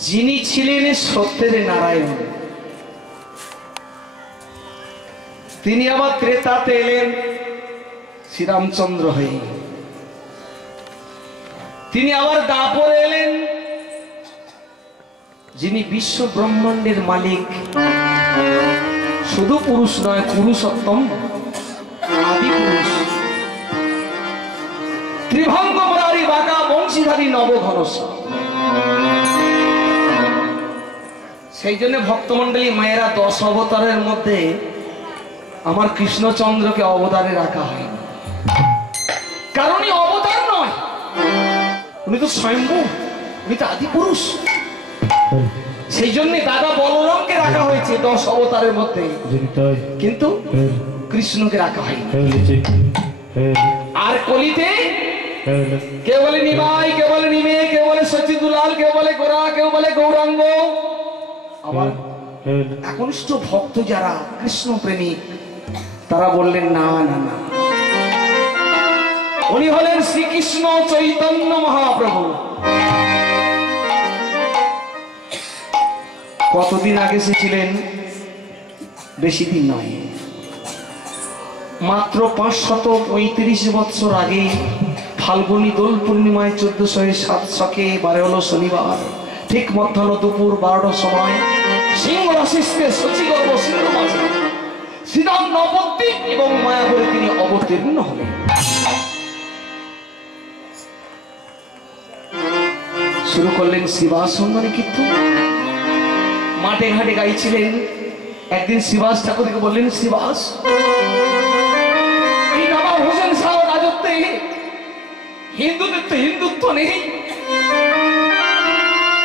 যিনি ছিলেন সত্যের নারায়ণ, তিনি আবার ত্রেতাতে এলেন শ্রীরামচন্দ্র হয়ে। তিনি আবার দাপরে এলেন যিনি বিশ্ব ব্রহ্মাণ্ডের মালিক, শুধু পুরুষ নয়, পুরুষোত্তম, আদি পুরুষ, ত্রিভঙ্গ মুরারি বাঁকা বংশীধারী নবঘনস। সেই জন্য ভক্তমন্ডলী মায়েরা 10 অবতারের মধ্যে আমার কৃষ্ণচন্দ্রকে অবতারে রাখা হয়নি, কারণ উনি অবতার নয়, উনি তো স্বয়ম্ভু, উনি তো আদি পুরুষ। সেই জন্য দাদা বলরামকে রাখা হয়েছে 10 অবতারের মধ্যে, কিন্তু কৃষ্ণকে রাখা হয়নি। আর কলিতে কেউ বলে নিমাই, কেউ বলে নিমে, কেউ বলে সচিদুলাল, কেউ বলে গোরা, কেউ বলে গৌরাঙ্গ। আবার একনিষ্ঠ ভক্ত যারা কৃষ্ণ প্রেমিক তারা বললেন না না না, উনি হলেন শ্রীকৃষ্ণ চৈতন্য মহাপ্রভু। কতদিন আগে এসেছিলেন? বেশি দিন নয়, মাত্র 535 বৎসর আগে ফাল্গুনী দোল পূর্ণিমায় 1407 শকে 12 হলো শনিবার, ঠিক মধ্যাহ্ন দুপুর 12টার সময় সিংহ রাশিতে সচিগর্ভ সিংহ মাঝে শ্রীরাম নবদ্বীপ এবং মায়াপুরে তিনি অবতীর্ণ হলেন। শুরু করলেন শিবাস সম্মানে কীর্তন, মাঠে ঘাটে গাইছিলেন। একদিন শিবাস ঠাকুরকে বললেন, শিবাস, এই নবাব হোসেন শাহ রাজত্বে হিন্দুদের তো হিন্দুত্ব নেই,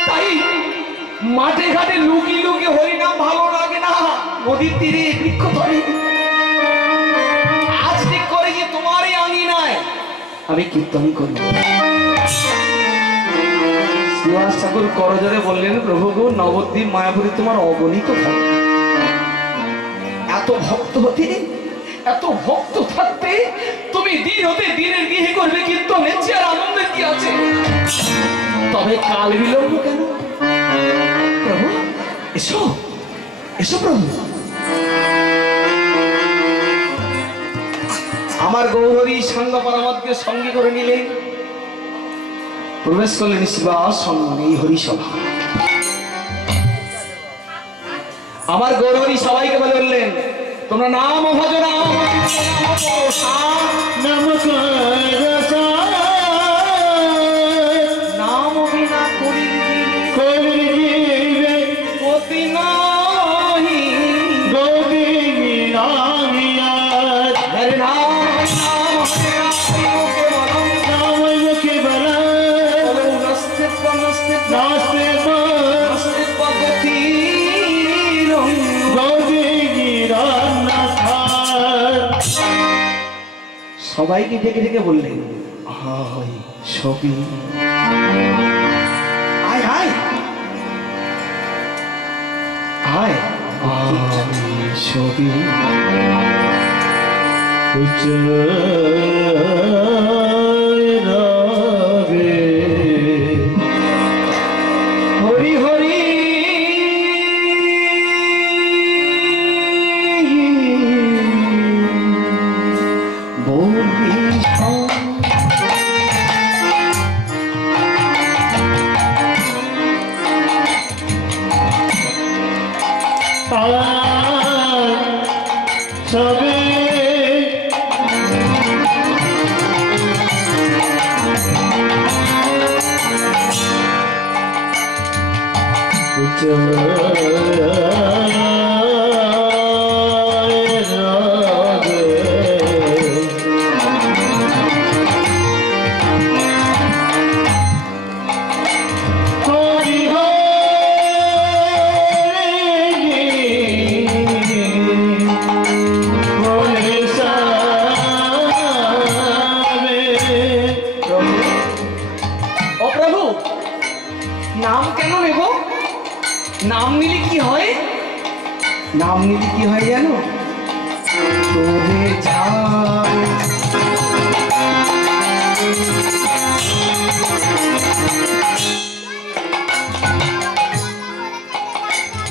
তাই মাঠে ঘাটে লুকি লুকি হরিনাম ভালো লাগে না, নদীর তীরে বৃক্ষতলে। আজ ঠিক করেছি তোমারই আঙিনায় আমি কীর্তন করি। শিবাস ঠাকুর করজোরে বললেন, প্রভু গো, নবদ্বীপ মায়াপুরে তোমার অগণিত ভক্ত, এত ভক্ত হতে, এত ভক্ত থাকতে তুমি দিন হতে দিনের গৃহে করবে কীর্তন, এর আর আনন্দের কি আছে? তবে কাল বিলম্ব কেন? প্রভু এসো, এসো প্রভু। আমার গৌরী সাঙ্গ পরামতকে সঙ্গী করে নিলেন, প্রবেশ করলেন শিবাস সম্মানে এই হরিসভা। আমার গৌরী সবাইকে বললেন, তোমরা নাম ভজনা নাম বিনা গতি নাহি, গতি সবাইকে ডেকে ডেকে বললেন, হাই ছবি, আয় আয় আয় আয় ছবি, হরি হরি নাম নিলে কি হয় জানো? তোরে যায়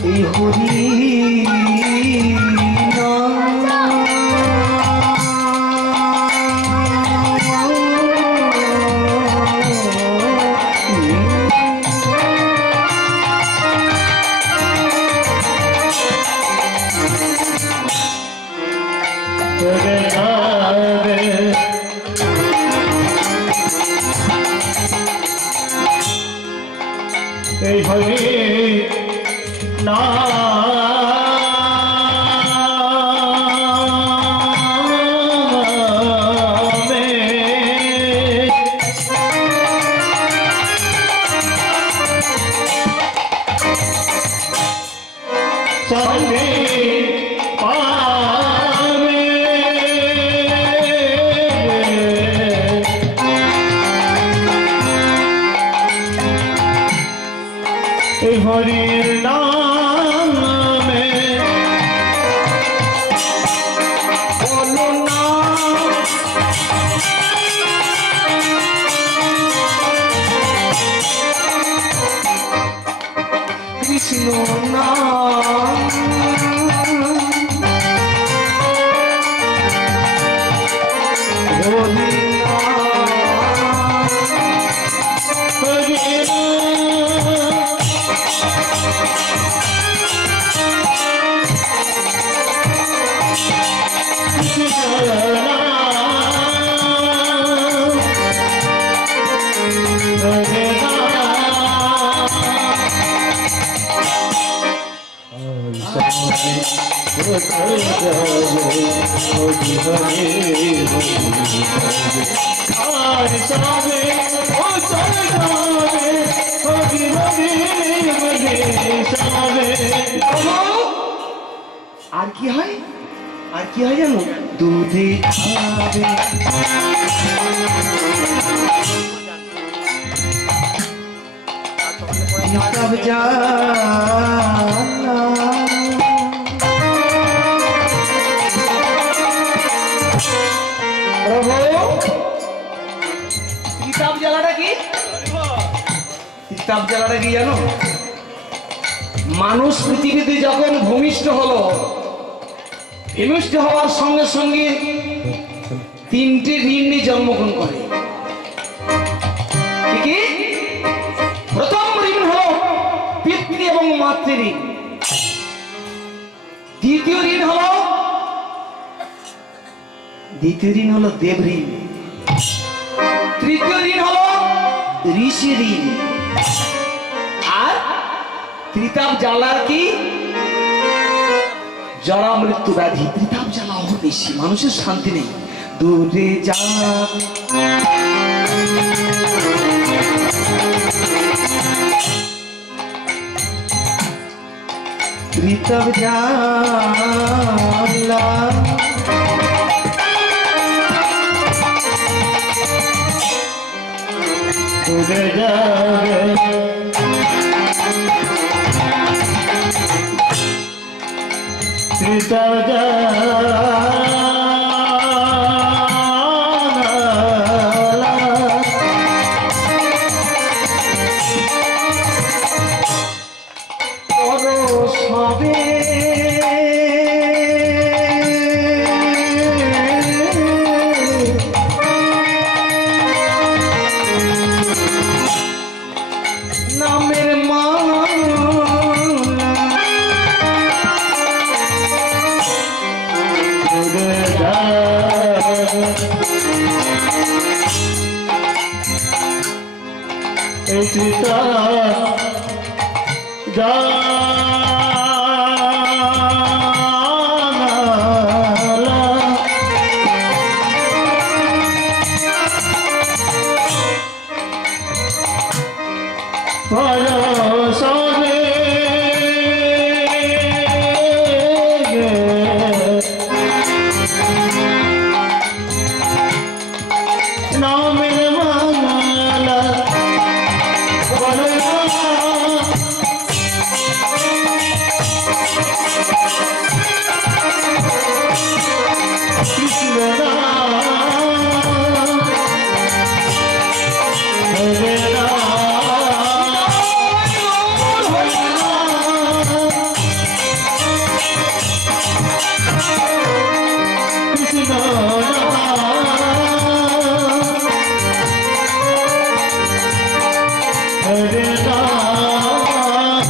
এই হরি এই হরি হরির নামে বলো না কৃষ্ণ নাম হরি আর কি হয় জানো দুধে কিতাব জ্বালাটা কি জানো? মানুষ পৃথিবীতে যখন ভূমিষ্ঠ হলো, ভূমিষ্ঠ হওয়ার সঙ্গে সঙ্গে তিনটে ঋণ নিয়ে জন্মগ্রহণ করে। কি? প্রথম ঋণ হলো পিতৃ এবং মাতৃ ঋণ, দ্বিতীয় ঋণ হলো দেব ঋণ, তৃতীয় ঋণ হলো ঋষি ঋণ, আর ত্রিতাপ জ্বালার কি জরা মৃত্যু ব্যাধি। ত্রিতাপ জ্বালা অনেক বেশি, মানুষের শান্তি নেই। দূরে যা ত্রিতাপ জ্বালা দূরে যাবে ত্রিতাপ নামের হরে রাম।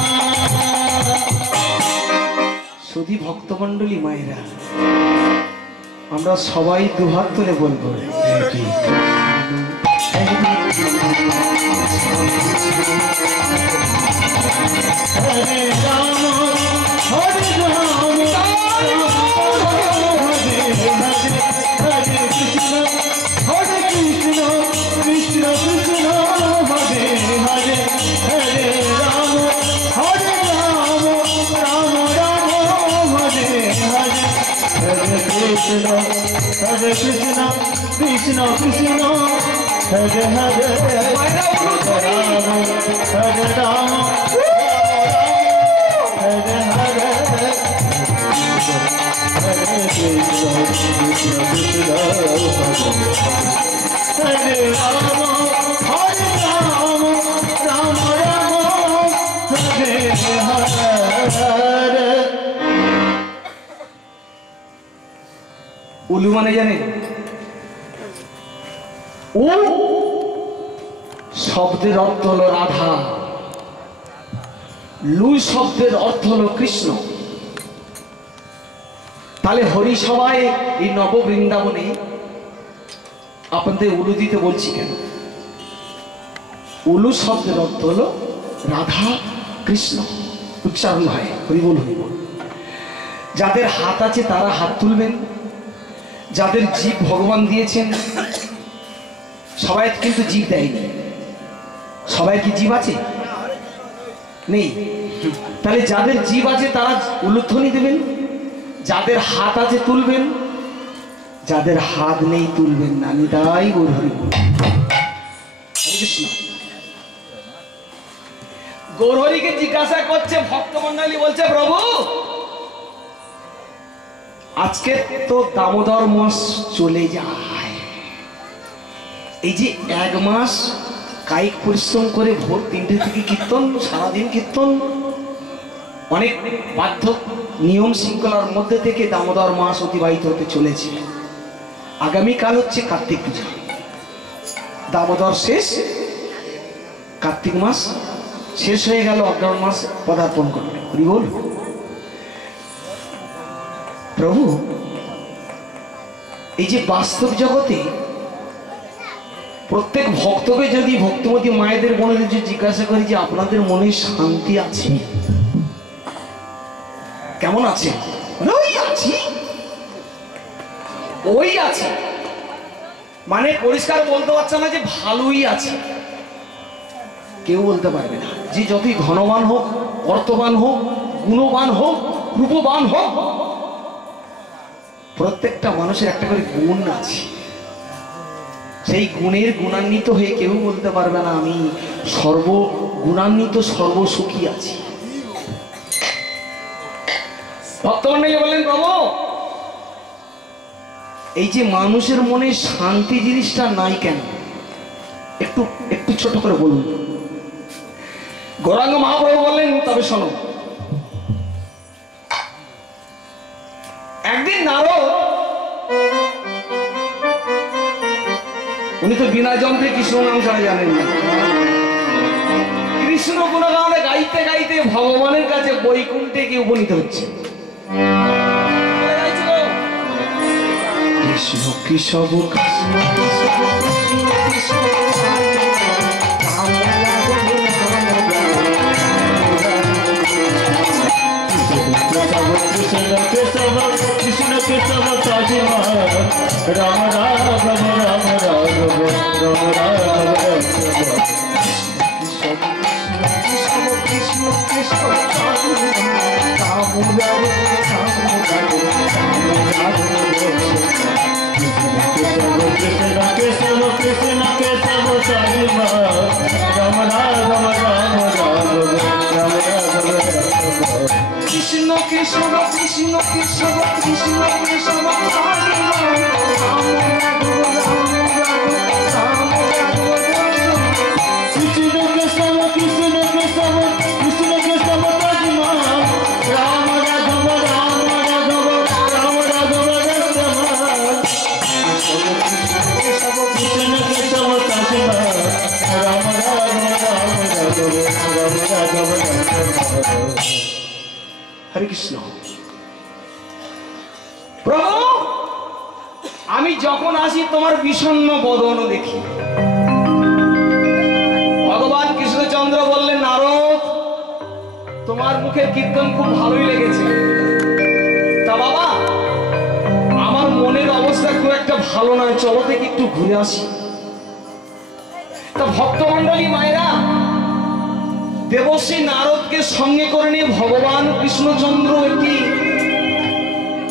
শুধু ভক্তমণ্ডলী মায়েরা, আমরা সবাই দুহাত তুলে বলবো হরে রাম হরে রাম হরে হরে হরে কৃষ্ণ হরে কৃষ্ণ কৃষ্ণ কৃষ্ণ হরে হরে হরে রাম হরে রাম রাম রাম হরে হরে হরে কৃষ্ণ কৃষ্ণ কৃষ্ণ কৃষ্ণ হরে হরে হরে রাম হরে রাম হরে হরে হরে কৃষ্ণ কৃষ্ণ কৃষ্ণ হরে রাম হরে রাম রাম রাম হরে হরে। উলু মানে জানেন? উ শব্দের অর্থ হলো রাধা, লু শব্দের অর্থ হলো কৃষ্ণ। তাহলে হরি সবাই এই নব বৃন্দাবনে আপনাদের উলু দিতে বলছি কেন? উলু শব্দের অর্থ হলো রাধা কৃষ্ণ, উচ্চারণ হয় হরি বল হরি বল। যাদের হাত আছে তারা হাত তুলবেন, যাদের জীব ভগবান দিয়েছেন, সবাই কিন্তু জীব দেয়নি। সবাই কি জীব আছে? নেই। তাহলে যাদের জীব আছে তারা উলুধ্বনি দেবেন, যাদের হাত আছে তুলবেন, যাদের হাত নেই তুলবেন না। নিতাই গৌর হরি বল। হরে কৃষ্ণ। গৌর হরিকে জিজ্ঞাসা করছে ভক্তমণ্ডলী, বলছে প্রভু আজকে তো দামোদর মাস চলে যায়, এই যে এক মাস কায়িক পরিশ্রম করে ভোর 3টে থেকে কীর্তন, সারাদিন কীর্তন, অনেক বাধ্য নিয়ম শৃঙ্খলার মধ্যে থেকে দামোদর মাস অতিবাহিত হতে চলেছে। আগামীকাল হচ্ছে কার্তিক পূজা, দামোদর শেষ, কার্তিক মাস শেষ হয়ে গেল, অগ্রহণ মাস পদার্পণ করবে। হরি বল। প্রভু এই যে বাস্তব জগতে প্রত্যেক ভক্তকে যদি ভক্তমতী মায়েদের মনে যদি জিজ্ঞাসা করি যে আপনাদের মনে শান্তি আছে, কেমন আছে? ওই আছি, ওই আছে, মানে পরিষ্কার বলতে পারছে না যে ভালোই আছে। কেউ বলতে পারবে না। যে যতই ধনবান হোক, অর্থবান হোক, গুণবান হোক, রূপবান হোক, প্রত্যেকটা মানুষের একটা করে গুণ আছে। সেই গুণের গুণান্বিত হয়ে কেউ বলতে পারবে না আমি সর্বগুণান্বিত সর্বসুখী আছি। ভক্তমণ্ডলী বললেন প্রভু এই যে মানুষের মনে শান্তি জিনিসটা নাই কেন? একটু একটু ছোট করে বলুন। গৌরাঙ্গ মহাপ্রভু বললেন তবে শোনো। একদিন নারদ, উনি তো বিনা যন্ত্রে কৃষ্ণ নাম ছাড়া জানেন না, কৃষ্ণ গুণগানে গাইতে গাইতে ভগবানের কাছে বৈকুণ্ঠে গিয়ে উপনীত হচ্ছে। কৃষ্ণ কৃষব কৃষ্ণ কৃষ্ণ কেশব তাজিমা রাম রাঘব রাম রাঘব রাম রাঘব কৃষ্ণ কৃষ্ণ কৃষ্ণ কেশব কৃষ্ণ কেশব তাজিমা রাম রাঘব রাম রাঘব রাম রাঘব কৃষ্ণ কৃষ্ণ কৃষ্ণ কৃষ্ণ কৃষ্ণ কৃষ্ণ রাঘব হরে কৃষ্ণ। প্রভু, আমি যখন আসি তোমার বিষণ্ণ বদন দেখি। ভগবান কৃষ্ণচন্দ্র বললেন, নারদ, তোমার মুখের কীর্তন খুব ভালোই লেগেছে। তা বাবা, আমার মনের অবস্থা খুব একটা ভালো নয়, চলো দেখি একটু ঘুরে আসি। তা ভক্তমণ্ডলী মায়েরা দেবশ্রী নারদকে সঙ্গে করে নিয়ে ভগবান কৃষ্ণচন্দ্র একটি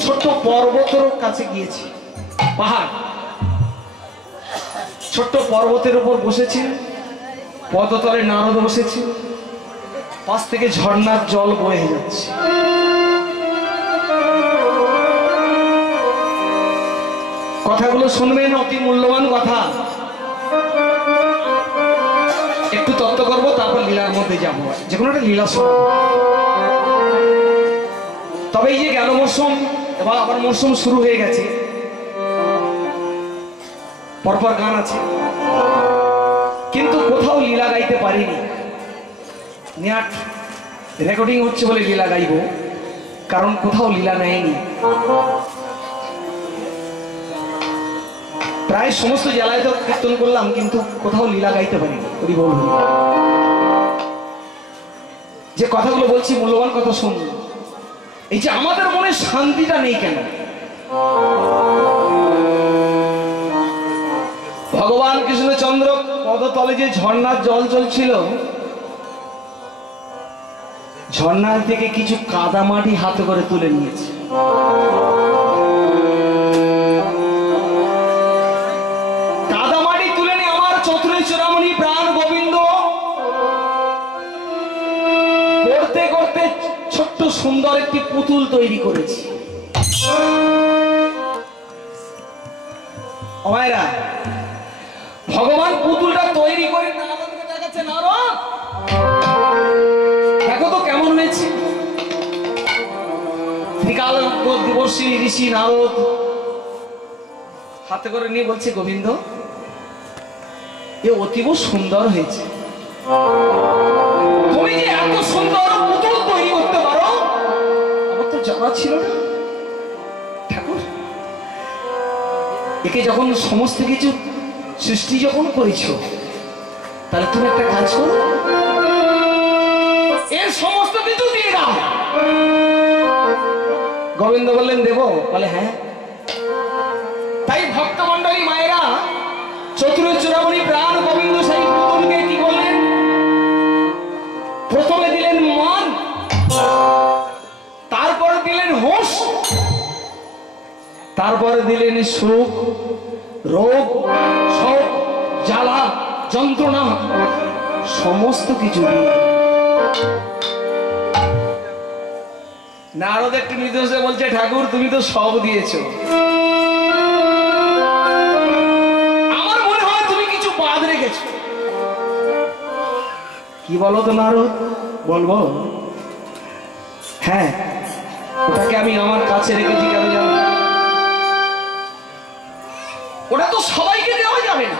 ছোট্ট পর্বতের কাছে গিয়েছে। পাহাড়, ছোট্ট পর্বতের উপর বসেছেন, পদতলে নারদ বসেছে, পাশ থেকে ঝর্ণার জল বয়ে যাচ্ছে। কথাগুলো শুনবেন, অতি মূল্যবান কথা। একটু তত্ত্ব করবো, তারপর লীলার মধ্যে যাবো, যে কোনো একটা লীলা শোনাবো। তবে এই যে গেল মরশুম, এবার আবার মরশুম শুরু হয়ে গেছে, পরপর গান আছে, কিন্তু কোথাও লীলা গাইতে পারিনি। নেট রেকর্ডিং হচ্ছে বলে লীলা গাইব, কারণ কোথাও লীলা নেয়নি। প্রায় সমস্ত জেলায় তো কীর্তন করলাম, কিন্তু কোথাও লীলা গাইতে পারিনি। বলুন, যে কথাগুলো বলছি মূল্যবান কথা শুনুন। এই যে আমাদের মনে শান্তিটা নেই কেন? ভগবান কৃষ্ণচন্দ্র পদতলে যে ঝর্ণার জল চলছিল, ঝর্ণার থেকে কিছু কাদা মাটি হাতে করে তুলে নিয়েছে। কাদা মাটি তুলে নিয়ে আমার চতুরী চূড়ামণি প্রাণ গোবিন্দ করতে করতে ছোট্ট সুন্দর একটি পুতুল তৈরি করেছে। মায়েরা, ভগবান পুতুলটা তৈরি করে নারদকে দেখাচ্ছে, নারদ দেখো তো কেমন হয়েছে। ত্রিকাল দিবসী ঋষি নারদ হাতে করে নিয়ে বলছে, গোবিন্দ এ অতীব সুন্দর হয়েছে। তুমি যে এত সুন্দর পুতুল তৈরি করতে পারো আমার তো জানা ছিল না। ঠাকুর, একে যখন সমস্ত কিছু সৃষ্টি যখন করেছো, তাহলে তুমি একটা কাজ করো, এর সমস্ত কিছু দিয়ে দাও। গোবিন্দ বললেন, দেব? বলে হ্যাঁ। তাই ভক্তমণ্ডলী মায়েরা চতুর চূড়ামণি প্রাণ গোবিন্দ সেই পুতুলকে কি করলেন? প্রথমে দিলেন মন, তারপরে দিলেন হোশ, তারপরে দিলেন সুখ, রোগ, শোক, জ্বালা, যন্ত্রণা, সমস্ত কিছু দিয়ে। নারদ একটু নির্দোষে বলছে, ঠাকুর তুমি তো সব দিয়েছো, আমার মনে হয় তুমি কিছু বাদ রেখেছো। কি বলো তো নারদ? বলবো, হ্যাঁ, ওটাকে আমি আমার কাছে রেখেছি। কেন জানো? ওটা তো সবাইকে দেওয়া যাবে না।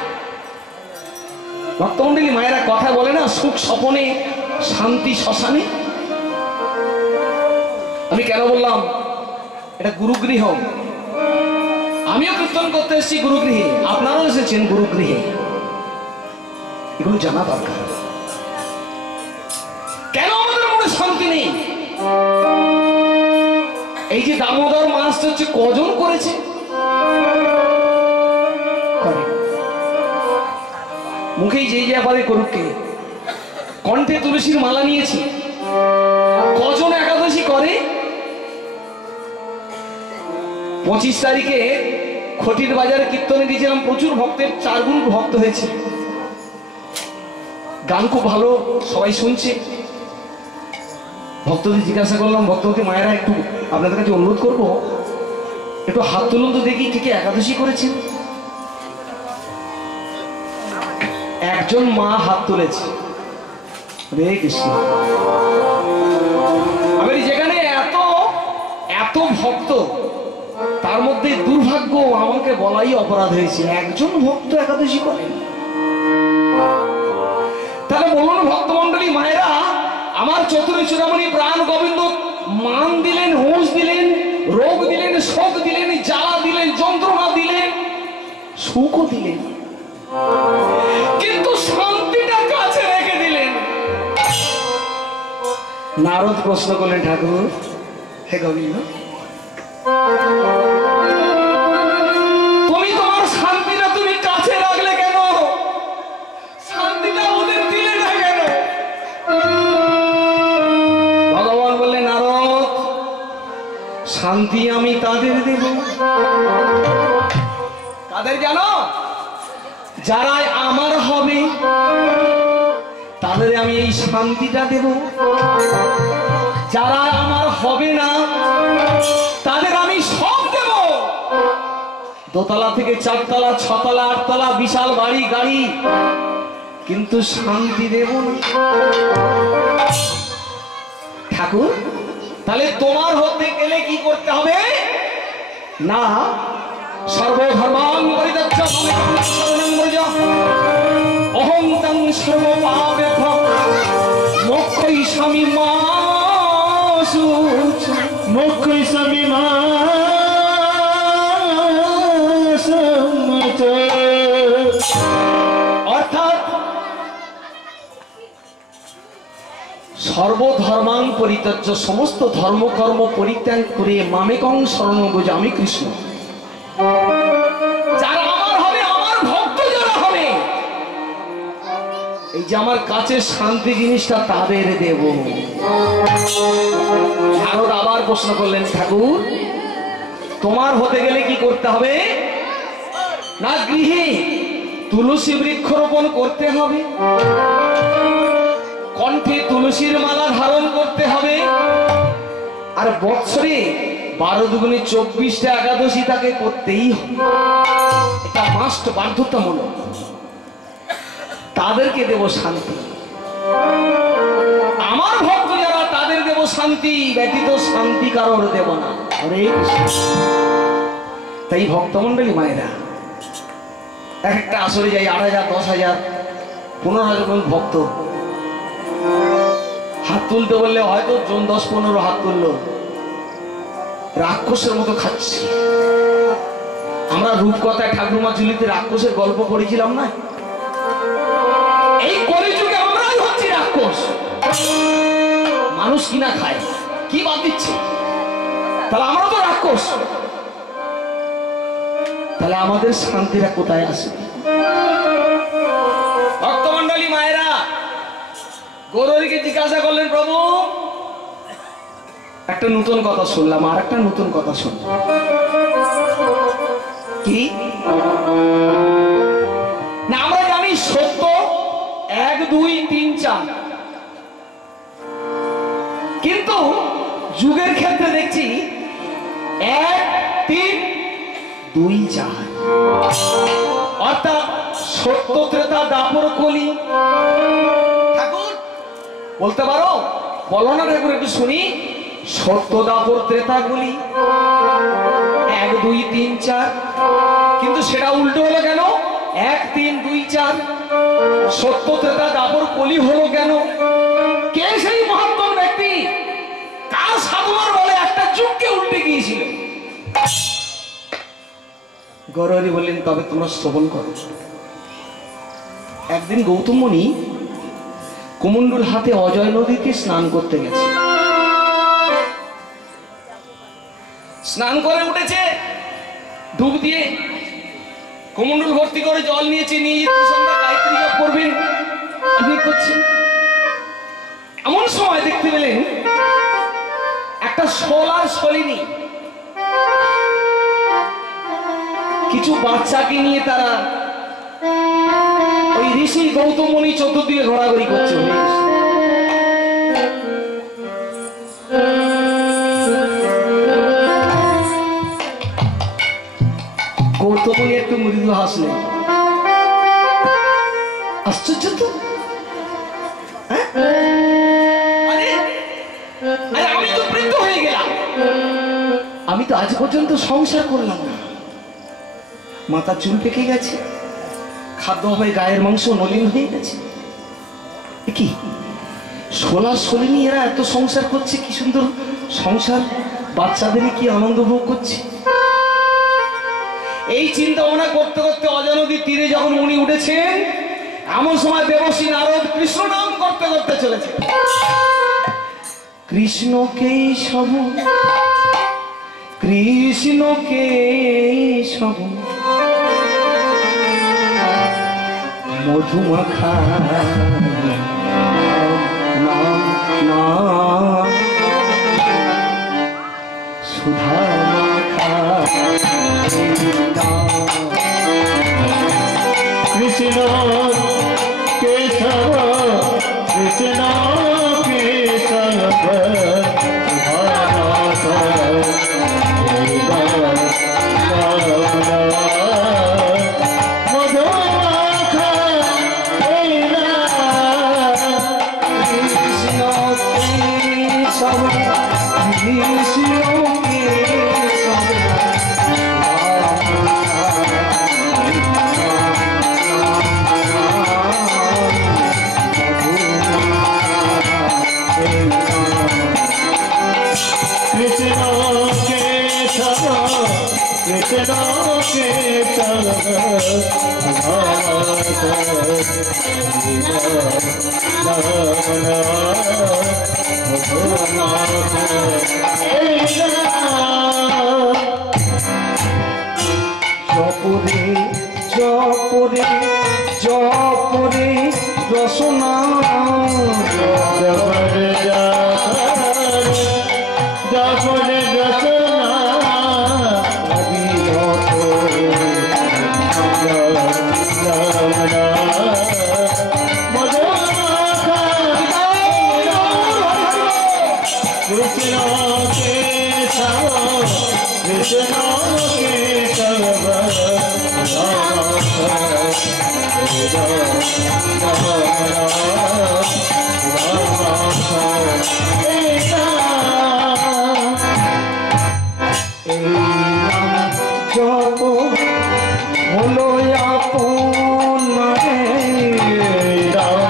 ভক্তমণ্ডলী মায়েরা কথা বলে না, সুখ স্বপনে শান্তি শ্মশানে। আমি কেন বললাম এটা গুরুগৃহ? আমিও কীর্তন করতে এসেছি গুরুগৃহে, আপনারাও এসেছেন গুরুগৃহে, এগুলো জানা দরকার। কেন আমাদের মনে শান্তি নেই? এই যে দামোদর মাসটা হচ্ছে কজন করেছে? মুখেই যেই যে আবার করুক, কণ্ঠে তুলসীর মালা নিয়েছি, কজন একাদশী করে? 25 তারিখে খটির বাজারে কীর্তনে গিয়েছিলাম, প্রচুর ভক্তের 4 গুণ ভক্ত হয়েছে, গান খুব ভালো, সবাই শুনছে। ভক্তদের জিজ্ঞাসা করলাম, ভক্তবতী মায়েরা একটু আপনাদের কাছে অনুরোধ করবো, একটু হাত তুলুন তো দেখি কে কে একাদশী করেছেন। একজন মা হাত তুলেছে। রে কৃষ্ণ, আমি যেখানে এত এত ভক্ত, তার মধ্যে দুর্ভাগ্য আমাকে বলাই অপরাধ হয়েছে, একজন ভক্ত একাদশী করেন। তাহলে বলুন ভক্তমণ্ডলী মায়েরা, আমার চতুর চূড়ামণি প্রাণ গোবিন্দ মান দিলেন, হুঁশ দিলেন, রোগ দিলেন, শোক দিলেন, জ্বালা দিলেন, যন্ত্রণা দিলেন, সুখও দিলেন, কিন্তু শান্তিটা কাছে রেখে দিলেন। নারদ প্রশ্ন করলেন, ঠাকুর হে গোবিন্দ, তুমি তোমার শান্তিটা তুমি কাছে রাখলে কেন? শান্তিটা ওদের দিলে না কেন? ভগবান বললেন, নারদ, শান্তি আমি তাদের দেব, তাদের জানো যারা আমার হবে, তাদের আমি এই শান্তিটা দেব। যারা আমার হবে না, তাদের আমি সব দেব। দোতলা থেকে চারতলা, ছতলা, আটতলা, বিশাল বাড়ি গাড়ি, কিন্তু শান্তি দেব না। ঠাকুর, তাহলে তোমার হতে গেলে কি করতে হবে? না, সর্বধর্মাং পরিত্যাজ্য মামেকং শরণং ব্রজ, অহং তং সর্বপাপেভ্যো মোক্ষয়িষ্যামি মা শুচ। মোক্ষয়িষ্যামি মা শুচ। অর্থাৎ সর্বধর্মাং পরিত্যাজ্য, সমস্ত ধর্মকর্ম পরিত্যাগ করে মামেকং শরণং ব্রজ, আমি কৃষ্ণ, যারা আমার হবে, আমার ভক্ত যারা হবে, এই যে আমার কাছে শান্তি জিনিসটা তাদের দেব। নারদ আবার প্রশ্ন করলেন, ঠাকুর, তোমার হতে গেলে কি করতে হবে? না, গৃহে তুলসী বৃক্ষরোপণ করতে হবে, কণ্ঠে তুলসীর মালা ধারণ করতে হবে, আর বৎসরে 12 দুগুণে 24টা একাদশী তাকে করতেই হবে। এটা মাস্ট, বাধ্যতামূলক। তাদেরকে দেব শান্তি। আমার ভক্ত যারা, তাদের দেব শান্তি, ব্যতীত শান্তি কারোর দেব না। হরে কৃষ্ণ। তাই ভক্তমণ্ডলী মায়েরা, একটা আসরে যাই 8,000, 10,000, 15,000 ভক্ত, হাত তুলতে বললে হয়তো 10-15 হাত তুললো, রাক্ষসের মতো খাচ্ছি। আমরা রূপকথায় ঠাকুরমা ঝুলিতে রাক্ষসের গল্প করেছিলাম না? এই কলিযুগে আমরাই হচ্ছি রাক্ষস। মানুষ কিনা খায়, কি বাদ দিচ্ছে? তাহলে আমরা তো রাক্ষস। তাহলে আমাদের শান্তিটা কোথায় আসে? ভক্তমণ্ডলী মায়েরা গৌরীকে জিজ্ঞাসা করলেন, প্রভু একটা নতুন কথা শুনলাম, আর একটা নতুন কথা শুনলাম। কি না? আমরা জানি সত্য 1, 2, 3, 4, কিন্তু যুগের ক্ষেত্রে দেখছি 1, 3, 2, 4। অর্থাৎ সত্য, ত্রেতা, দাপর, কলি। ঠাকুর বলতে পারো? বলো না ঠাকুর, একটু শুনি। সত্য, দাপর, ত্রেতা, কলি, 1, 2, 3, 4, কিন্তু সেটা উল্টো হলো কেন? 1, 3, 2, 4 সত্য, ত্রেতা, দাপর, কলি হলো কেন? কে সেই মহাত্মা ব্যক্তি? কার সাধনার বলে একটা যুগকে উল্টে গিয়েছিল? গৌরহরি বললেন, তবে তোমরা শ্রবণ করো। একদিন গৌতম মুনি কুমণ্ডুল হাতে অজয় নদীতে স্নান করতে গেছে। স্নান করে উঠেছে, ডুব দিয়ে কুমণ্ডুল ভর্তি করে জল নিয়েছে, নিয়ে যেতে সন্ধ্যা গায়ত্রী জপ করবেন, আপনি করছেন। এমন সময় দেখতে পেলেন একটা শোল আর শোলিনী কিছু বাচ্চাকে নিয়ে তারা ওই ঋষি গৌতম মুনি চতুর্দিকে ঘোরাঘুরি করছে। গৌতম মুনি একটু মৃদু হাসলেন। আশ্চর্য তো, আমি তো বৃদ্ধ হয়ে গেলাম, আমি তো আজ পর্যন্ত সংসার করলাম না, মাথা চুল পেকে গেছে, খাদ্য হয়ে গায়ের মাংস মলিন হয়ে গেছে, কি সোলা সোলিনী এরা এত সংসার করছে, কি সুন্দর সংসার, বাচ্চাদেরই কি আনন্দ ভোগ করছে। এই চিন্তা ভাবনা করতে করতে অজানদীর তীরে যখন উনি উঠেছেন, এমন সময় দেবশ্রী নারদ কৃষ্ণ নাম করতে করতে চলেছে। কৃষ্ণকে সব, কৃষ্ণকে সব মধুমাখা নাম নাম সুধা মাখা কৃষ্ণ কেশব কৃষ্ণ জপরে জপরে জপরে রসনা জপরে জপরে রসনা অবিরত কৃষ্ণ কেশব কৃষ্ণ কেশব জপ হলো আপনারে রাম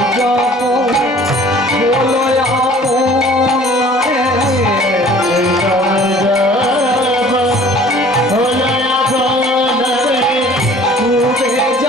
জপ হলো আপনারে ডুবে যা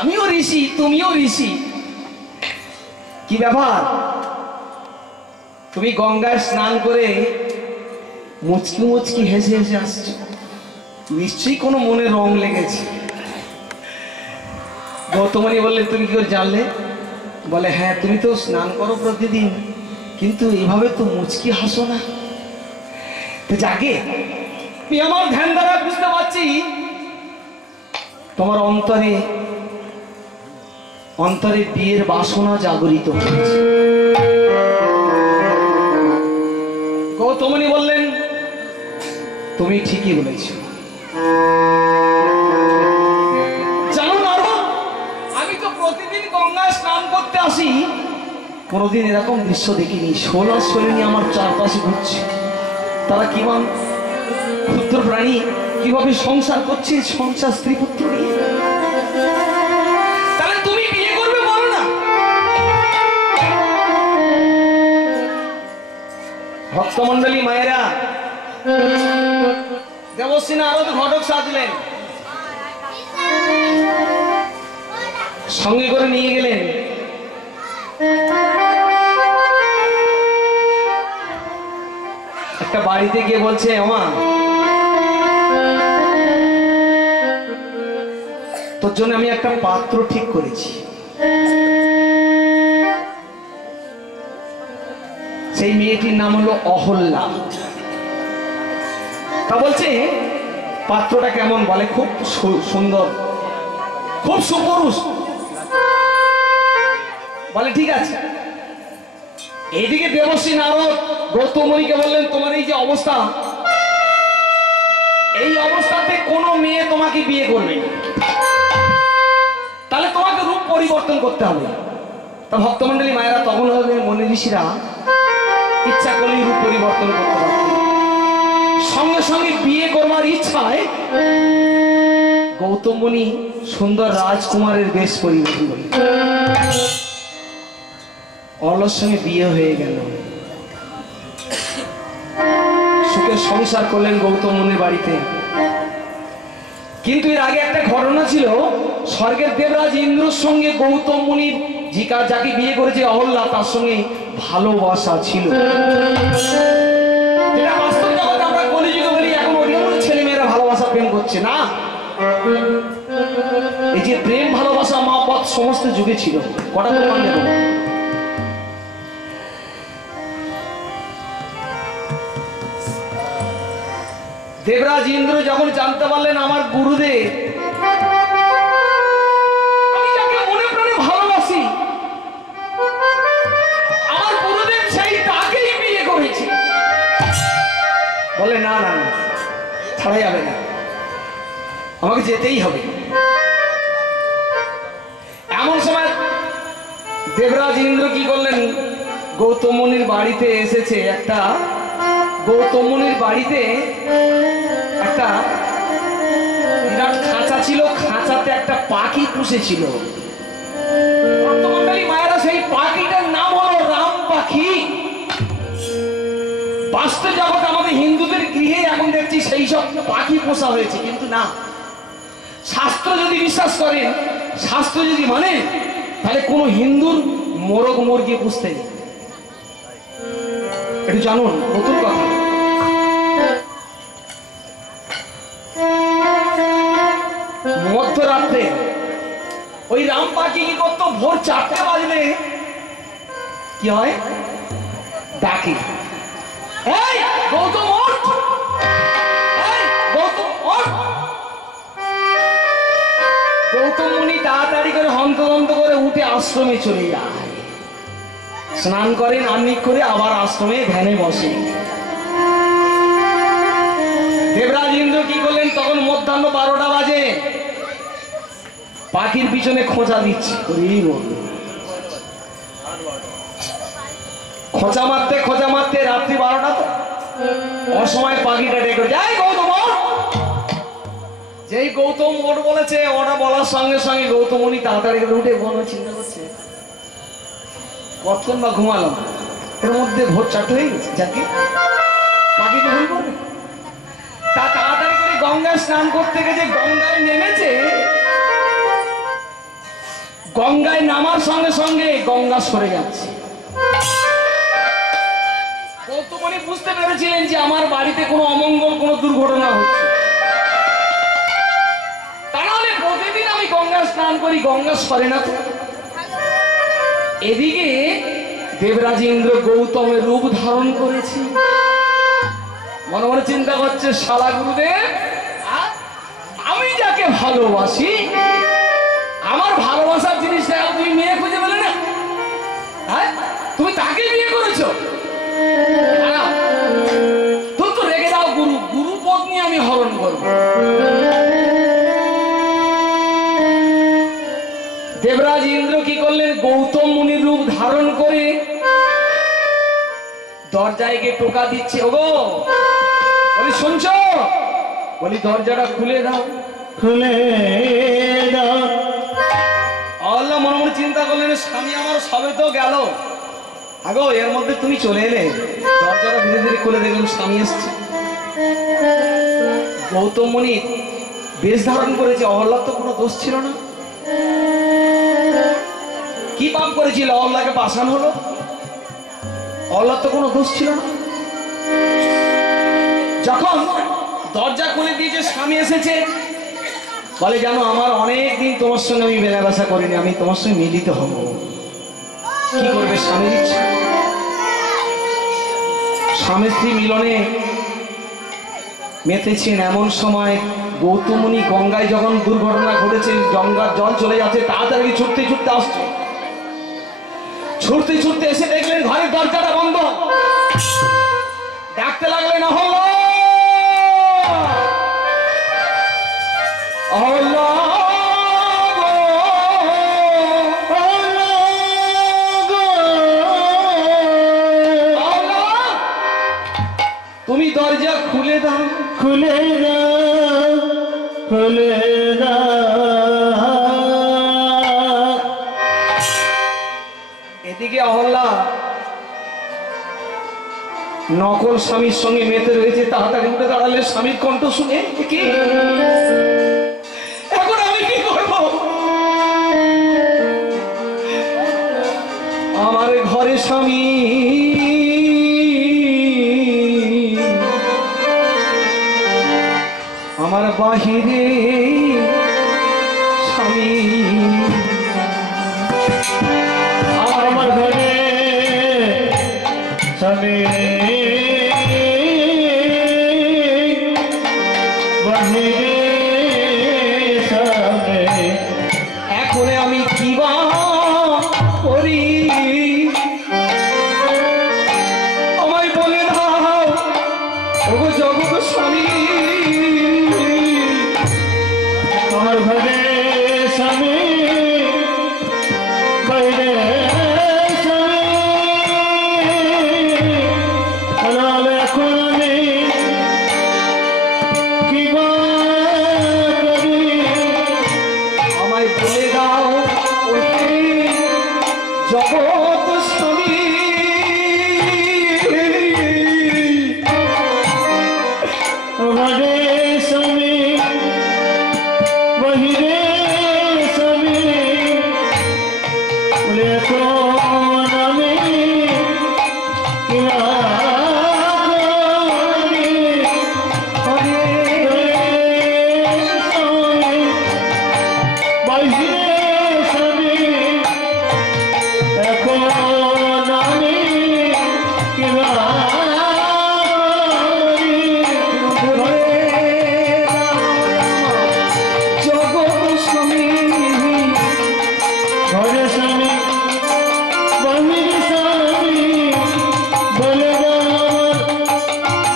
আমিও ঋষি, তুমিও ঋষি। কি ব্যাপার, তুমি গঙ্গায় স্নান করে মুচকি মুচকি হেসে হেসে আসছো, নিশ্চয়ই কোনো মনে রং লেগেছে। গৌতমণি বললেন তুমি কি করে জানলে? বলে হ্যাঁ, তুমি তো স্নান করো প্রতিদিন, কিন্তু এইভাবে তো মুচকি হাসো না। তো যাকে আমি আমার ধ্যান দ্বারা বুঝতে পারছি তোমার অন্তরে অন্তরে বিয়ের বাসনা জাগরিত হয়েছে। গৌতমণি বললেন তুমি ঠিকই বলেছ। জানো না, আমি তো প্রতিদিন গঙ্গায় স্নান করতে আসি, কোনোদিন এরকম দৃশ্য দেখিনি। শোল আর শোলেনি আমার চারপাশে ঘুরছে। তারা কিমান ক্ষুদ্র প্রাণী কিভাবে সংসার করছে, সংসার স্ত্রী পুত্র নিয়ে। তাহলে তুমি বিয়ে করবে বলো না। ভক্তমন্ডলী মায়েরা, দেবশ্রী নারদ ঘটক সাজলেন, সঙ্গে করে নিয়ে গেলেন। একটা বাড়িতে গিয়ে বলছে, ওমা তোর জন্য আমি একটা পাত্র ঠিক করেছি। সেই মেয়েটির নাম হলো অহল্যা। তা বলছে পাত্রটা কেমন? বলে খুব সুন্দর, খুব সুপুরুষ। বলে ঠিক আছে। এইদিকে দেবশ্রী নারদ গৌতমীকে বললেন, তোমার এই যে অবস্থা, এই অবস্থাতে কোনো মেয়ে তোমাকে বিয়ে করবে না, তাহলে তোমাকে রূপ পরিবর্তন করতে হবে। তা ভক্তমন্ডলী মায়েরা তখন হলেন মনি ঋষিরা ইচ্ছা করলে রূপ পরিবর্তন করতে পারত। সঙ্গে সঙ্গে বিয়ে করবার ইচ্ছায় গৌতম মুনি সুন্দর রাজকুমারের বেশ পরিবর্তন করলেন। অহল্যার সঙ্গে বিয়ে হয়ে গেল, সুখে সংসার করলেন গৌতম মুনির বাড়িতে। কিন্তু এর আগে একটা ঘটনা ছিল, স্বর্গের দেবরাজ ইন্দ্রর সঙ্গে গৌতম মুনির যাকে বিয়ে করেছে অহল্যা, তার সঙ্গে ভালোবাসা ছিল। যেটা বাস্তব জগতে আমরা কলিযুগে বলি, এখন অধিকাংশ ছেলে মেয়েরা ভালোবাসা প্রেম করছে না। এই যে প্রেম ভালোবাসা মহব্বত সমস্ত যুগে ছিল। কটা প্রমাণ দেব? দেবরাজ ইন্দ্র যখন জানতে পারলেন আমার গুরুদেব, আমি যাকে মনে প্রাণে ভালোবাসি, আমার গুরুদেব সেই তাকেই বিয়ে করেছে, বলে না না না, ছাড়া যাবে না, আমাকে যেতেই হবে। এমন সময় দেবরাজ ইন্দ্র কি করলেন, গৌতম মুনির বাড়িতে এসেছে। গৌতম মুনির বাড়িতে একটা বিরাট খাঁচা ছিল, খাঁচাতে একটা পাখি পুষেছিল। ভক্তমন্ডলী মায়েরা, সেই পাখিটার নাম হলো রাম পাখি। বাস্তব জগৎ আমাদের হিন্দুদের গৃহে এখন দেখছি সেই সব পাখি পোষা হয়েছে, কিন্তু না, শাস্ত্র যদি বিশ্বাস করেন, শাস্ত্র যদি মানে, তাহলে কোন হিন্দুর মোরগ মুরগি পুষতে নেই। একটু জানুন, নতুন কথা। মধ্যরাত্রে ওই রাম পাখি কি করতো, ভোর 4টে বাজলে কি হয়, ডাকে, এই গৌতম ওঠ, এই গৌতম ওঠ। গৌতম মুনি তাড়াতাড়ি করে হন্তদন্ত করে উঠে আশ্রমে চলে যায়, স্নান করেন, আহ্নিক করে আবার আশ্রমে ধ্যানে বসে। দেবরাজ ইন্দ্র কি করলেন, তখন মধ্যাহ্ন 12টা বাজে, পাখির পিছনে খোঁচা দিচ্ছে, খোঁচা মারতে রাত্রি 12টা, তো অসময় পাখিটা ডেকে, যাই গৌতম। যেই গৌতম ওঠ বলেছে, ওটা বলার সঙ্গে সঙ্গে গৌতম মুনি তাড়াতাড়ি করে উঠে চিন্তা করছে, কতক্ষণ বা ঘুমালাম, এর মধ্যে ভোর 4টে হয়ে গেছে, যাকে পাখি তো ভুল করবে। তা তাড়াতাড়ি করে গঙ্গায় স্নান করতে গেছে, গঙ্গায় নেমেছে। গঙ্গায় নামার সঙ্গে সঙ্গে গঙ্গা সরে যাচ্ছে। গৌতম মুনি বুঝতে পেরেছিলেন যে আমার বাড়িতে কোনো অমঙ্গল, কোনো দুর্ঘটনা হচ্ছে। তা নাহলে প্রতিদিন আমি গঙ্গায় স্নান করি, গঙ্গা সরে না তো। এদিকে দেবরাজ ইন্দ্র গৌতমের রূপ ধারণ করেছে, মনে মনে চিন্তা করছে, শালা গুরুদেব, আমি যাকে ভালোবাসি, আমার ভালোবাসার জিনিসটা তুমি মেয়ে খুঁজে পেলে না, হ্যাঁ, তুমি তাকে বিয়ে করেছো। তুমি তো রেগে দাও, গুরু পদ নিয়ে দরজায় গিয়ে টোকা দিচ্ছে, ওগো বলি শুনছো, বলি দরজাটা খুলে দাও। খুলে দাও। আল্লাহ মনে মনে চিন্তা করলেন, স্বামী আমার সবে তো গেল, আগো এর মধ্যে তুমি চলে এলে। দরজাটা ধীরে ধীরে খুলে দেখলাম স্বামী এসছে। গৌতম মুনি বেশ ধারণ করেছে, অহল্লার তো কোনো দোষ ছিল না। কি পাপ করেছিল অহল্লাকে পাষাণ হলো? অহল্লার তো কোনো দোষ ছিল না। যখন দরজা খুলে দিয়েছে স্বামী এসেছে, বলে জানো আমার অনেক দিন তোমার সঙ্গে আমি মেলামেশা করিনি, আমি তোমার সঙ্গে মিলিত হব। কি করবে স্বামীর ইচ্ছা। স্বামী স্ত্রী মিলনে মেতেছেন। এমন সময় গৌতম মুনি গঙ্গায় যখন দুর্ঘটনা ঘটেছে, গঙ্গার জল চলে যাচ্ছে, তাড়াতাড়ি ছুটতে ছুটতে আসছে। ছুটতে ছুটতে এসে দেখলেন ঘরের দরজাটা বন্ধ। ডাকতে লাগলেন অহল্লা, অহল্লা গো, অহল্লা গো, অহল্লা তুমি দরজা খুলে দাও। খুলে দাও, খুলে দাও। এদিকে অহল্লা নকল স্বামীর সঙ্গে মেতে রয়েছে, তাড়াতাড়ি উঠে দাঁড়ালে স্বামীর কণ্ঠ শুনে, কি এখন আমি কি করব? আমার ঘরে স্বামী, আমার বাহিরে স্বামী, আমার ঘরে স্বামী, বাহিরে স্বামী। এখন আমি কি বা করি? আমায় বলে দাও ওগো জগৎ স্বামী। আমার ঘরে স্বামী, বাইরে স্বামী। তাহলে এখন আমি কি বা করি? আমায় বলে দাও ওহে জগৎ স্বামী। ঘরে স্বামী, বাহিরে স্বামী। বলে এখন আমি কি বা করি? বাহিরে স্বামী, এখন আমি কি বা করি? জগৎ স্বামী, ঘরে স্বামী, বাহিরে স্বামী। বলে আমার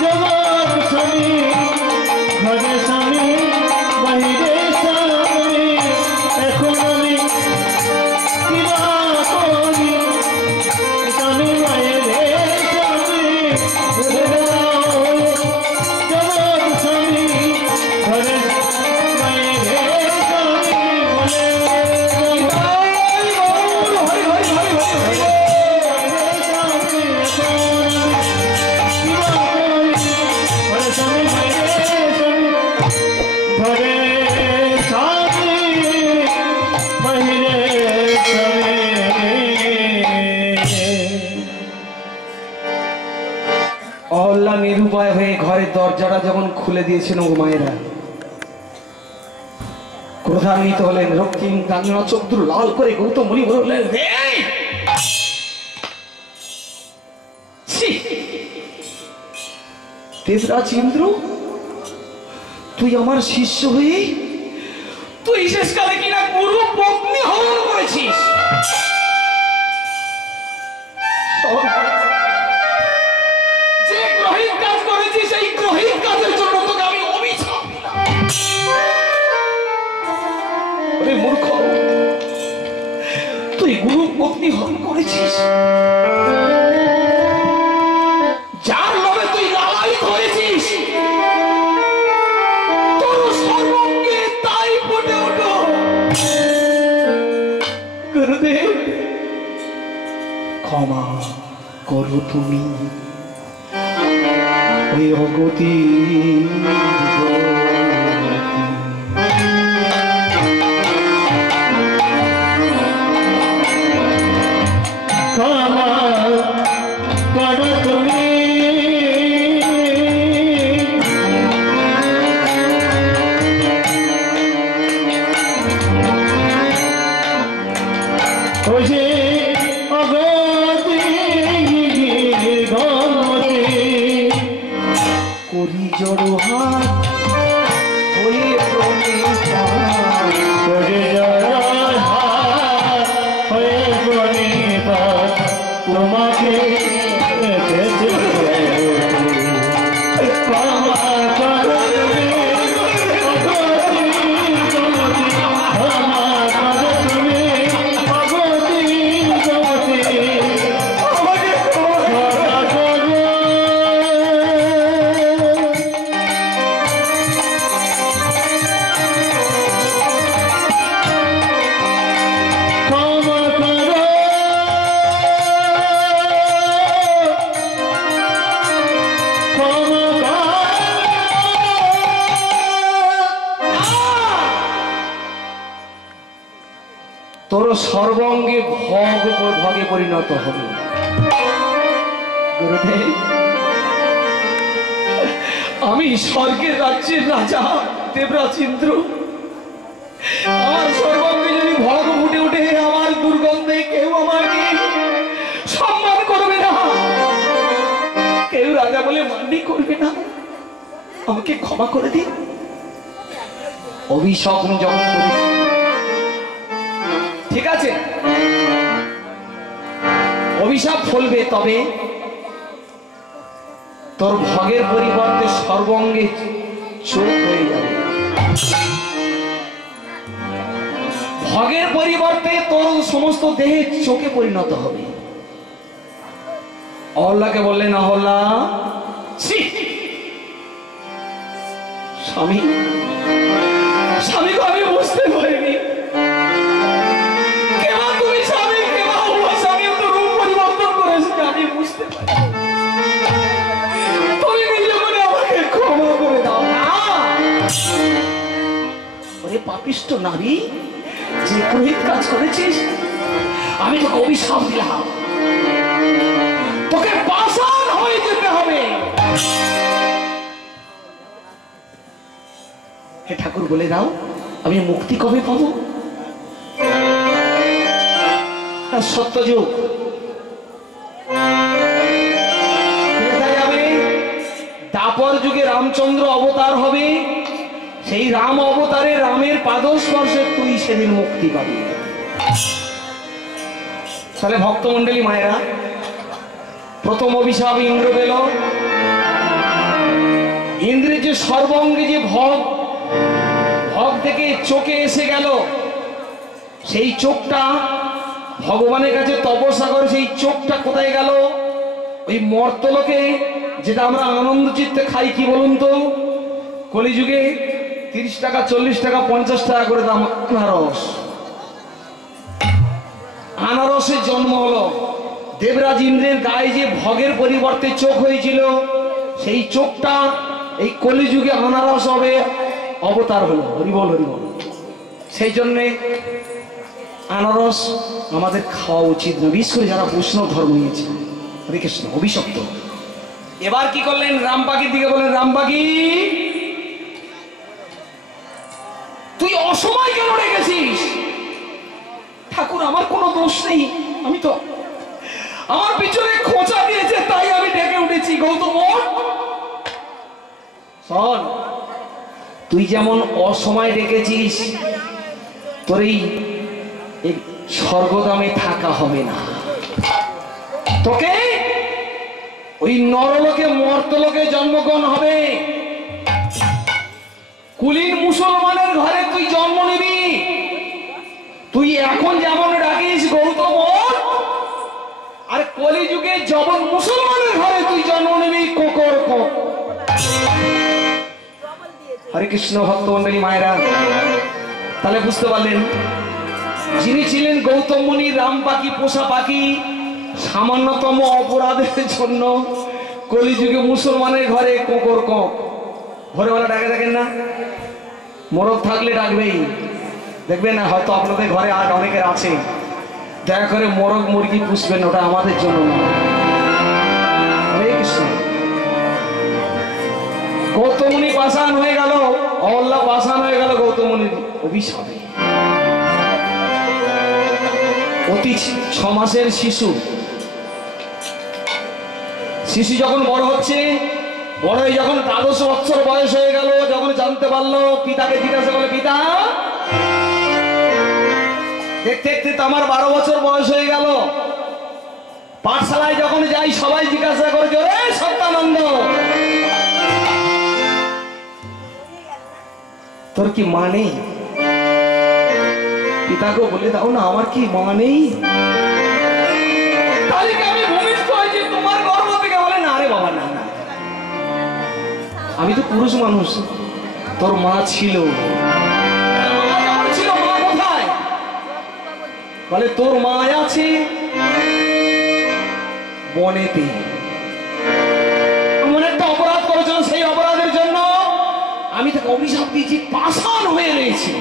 জগৎ স্বামী, ঘরে স্বামী, বাহিরে স্বামী। এখন আমি কি বা করি? স্বামী বাইরে স্বামী। বলে জগৎ স্বামী, ঘরে বাইরে স্বামী। বলে অহল্লা নিরুপায় হয়ে ঘরের দরজাটা যখন খুলে দিয়েছেন, ও মায়েরা ক্রোধান্বিত হলেন। রক্তিম কাঞ্চনা চক্ষু লাল করে গৌতম মুনি বললেন, "এই! ছি! দেবরাজ ইন্দ্র, তুই আমার শিষ্য হয়ে তুই শেষকালে কিনা গুরু পত্নী হরণ করেছিস। যে গ্রহিত কাজ করেছিস, সেই গ্রহিত কাজের জন্য তোকে আমি অভিশাপ দিলাম। ওরে মূর্খ, তুই গুরু পত্নী হরণ করেছিস। ক্ষমা করো তুমি ওই অগতি ক্ষমা করো তুমি ওই যে অগতি গমতে করি জড়ো হাত হয়ে প্রণীপাত করে জড় হাত হয়ে প্রণীপাত তোমাকে পেতে ক্ষমা করো তুমি অগতি গমতে ক্ষমা করো তুমি অগতি গমতে আমাকে ক্ষমা করো ক্ষমা করো ক্ষমা তোর সর্বঙ্গে ভগে পরিণত হবে। গুরুদেব, আমি স্বর্গের রাজ্যের রাজা দেবরাজ ইন্দ্র, আমার সর্বঙ্গে যদি ভগ ফুটে উঠে আমার দুর্গন্ধে কেউ আমাকে সম্মান করবে না, কেউ রাজা বলে মান্যই করবে না, আমাকে ক্ষমা করে দিন। অভিশাপ যখন করেছি, ঠিক আছে, অভিশাপ ফলবে, তবে তোর ভগের পরিবর্তে সর্বঙ্গে চোখ হয়ে যাবে। ভগের পরিবর্তে তোর সমস্ত দেহে চোখে পরিণত হবে। অহল্যাকে বললেন, অহল্যা, ছি, স্বামী, স্বামীকে আমি বুঝতে পারিনি। কেবা তুমি স্বামী, কেবা স্বামী তো রূপ পরিবর্তন করেছে, আমি বুঝতে পারি। তুমি নিজে বলে আমাকে ক্ষমা করে দাও না। ওরে পাপিষ্ঠ নারী, যে পুরোহিত কাজ করেছিস, আমি তোকে অভিশাপ দিলাম, তোকে পাষাণ হয়ে যেতে হবে। হে ঠাকুর, বলে দাও আমি মুক্তি কবে পাবো? সত্যযুগ যাবে, দাপর যুগে রামচন্দ্র অবতার হবে, সেই রাম অবতারে রামের পাদস্পর্শে তুই সেদিন মুক্তি পাবি। তাহলে ভক্তমন্ডলী মায়েরা, প্রথম অভিশাপ ইন্দ্র পেল। ইন্দ্রের যে সর্বঙ্গে যে ভগ থেকে চোখে এসে গেল, সেই চোখটা ভগবানের কাছে তপস্যা করে, সেই চোখটা কোথায় গেল? ওই মর্তলোকে, যেটা আমরা আনন্দ চিত্তে খাই, কি বলুন তো, কলিযুগে 30 টাকা 40 টাকা 50 টাকা করে দাম আনারস। আনারসের জন্ম হলো। দেবরাজ ইন্দ্রের গায়ে যে ভগের পরিবর্তে চোখ হয়েছিল, সেই চোখটা এই কলিযুগে আনারস হবে অবতার হলো। হরিবল হরিবল। সেই জন্যে আনারস আমাদের খাওয়া উচিত না, বিশেষ করে যারা বৈষ্ণব ধর্ম নিয়েছে। হরে কৃষ্ণ, অভিশপ্ত। এবার কি করলেন? রামপাখির দিকে বলেন, রামপাখি, তুই অসময় কেন রেখেছিস? ঠাকুর, আমার কোনো দোষ নেই, আমি তো আমার পিছনে খোঁচা দিয়েছে, তাই আমি ডেকে উঠেছি। গৌতম, শোন, তুই যেমন অসময় রেখেছিস, তোর এই স্বর্গধামে থাকা হবে না। তোকে ওই নরলোকে মর্তলোকে জন্মগ্রহণ হবে। কুলীন মুসলমানের ঘরে তুই জন্ম নিবি। তুই এখন যেমন ডাকিস গৌতম, আর কলিযুগে যখন মুসলমানের ঘরে তুই জন্ম নিবি কোকর কোক। হরে কৃষ্ণ ভক্তমন্ডলী মায়েরা, তাহলে বুঝতে পারলেন, যিনি ছিলেন গৌতম মুনি, রাম পাখি, পোষা পাখি, সামান্যতম অপরাধের জন্য কলিযুগে মুসলমানের ঘরে কোকর কক ভোরবেলা ডাকে, দেখেন না? মোরগ থাকলে ডাকবেই, দেখবেন না? হয়তো আপনাদের ঘরে আজ অনেকের আছে, দয়া করে মোরগ মুরগি পুষবেন, ওটা আমাদের জন্য না। হরে কৃষ্ণ। গৌতমুনি পাষাণ হয়ে গেল, অহল্যা পাষাণ হয়ে গেল গৌতমুনির অভিশাপে। অতি 6 মাসের শিশু যখন বড় হচ্ছে, বড় হয়ে যখন 12 বছর বয়স হয়ে গেল, যখন জানতে পারলো, পিতাকে জিজ্ঞাসা করলো, পিতা দেখতে দেখতে তো আমার 12 বছর বয়স হয়ে গেল, পাঠশালায় যখন যাই সবাই জিজ্ঞাসা করে, রে সত্যানন্দ তোর কি মা নেই? পিতাকে বলে দাও না, আমার কি মা নেই? তাহলে কি আমি ভূমিষ্ঠ হয়েছি তোমার গর্ভ থেকে? বলে না রে বাবা, না না, আমি তো পুরুষ মানুষ, তোর মা ছিল। ছিল, মা কোথায়? বলে তোর মা আছে বনেতে। এমন একটা অপরাধ করেছিল, সেই অপরাধের জন্য আমি তাকে অভিশাপ দিয়েছি, পাষাণ হয়ে রয়েছি।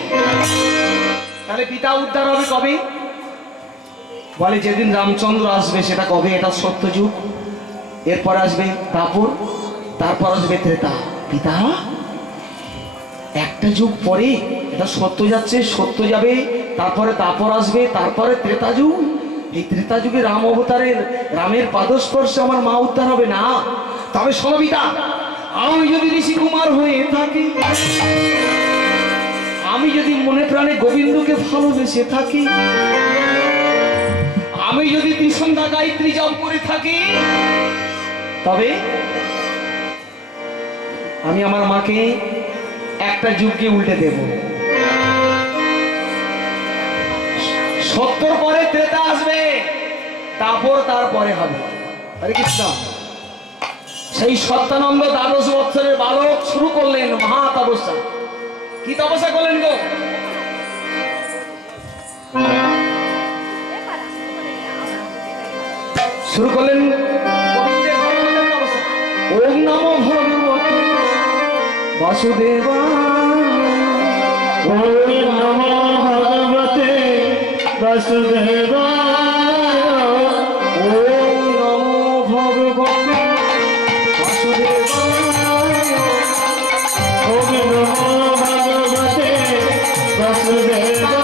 তাহলে পিতা উদ্ধার হবে কবে? বলে যেদিন রামচন্দ্র আসবে। সেটা কবে? এটা সত্যযুগ, এরপর আসবে দাপর, তারপর আসবে ত্রেতা। পিতা একটা যুগ পরে এটা সত্য যাচ্ছে, সত্য যাবে, তারপরে দাপর আসবে, তারপরে ত্রেতা যুগ। এই ত্রেতা যুগে রাম অবতারের, রামের পাদস্পর্শে আমার মা উদ্ধার হবে না। তবে শোনো পিতা, আমি যদি ঋষি কুমার হয়ে থাকি, আমি যদি মনে প্রাণে গোবিন্দকে ভালোবেসে থাকি, আমি যদি ত্রিসন্ধ্যা গায়ত্রী জপ করে থাকি, তবে আমি আমার মাকে একটা যুগকে উল্টে দেব। 70 পরে ত্রেতা আসবে, তারপর তারপরে হবে। হরে কৃষ্ণ। সেই সত্যানন্দ 12 বছরের বালক শুরু করলেন মহা তপস্যা। কি তপস্যা করলেন গো? শুরু করলেন ওম নমো ভগবতে বাসুদেবায়, ওম নমো ভগবতে বাসুদেবায়, ওম নমো ভগবতে বাসুদেবায়, ওম নমো ভগবতে বাসুদেবায়,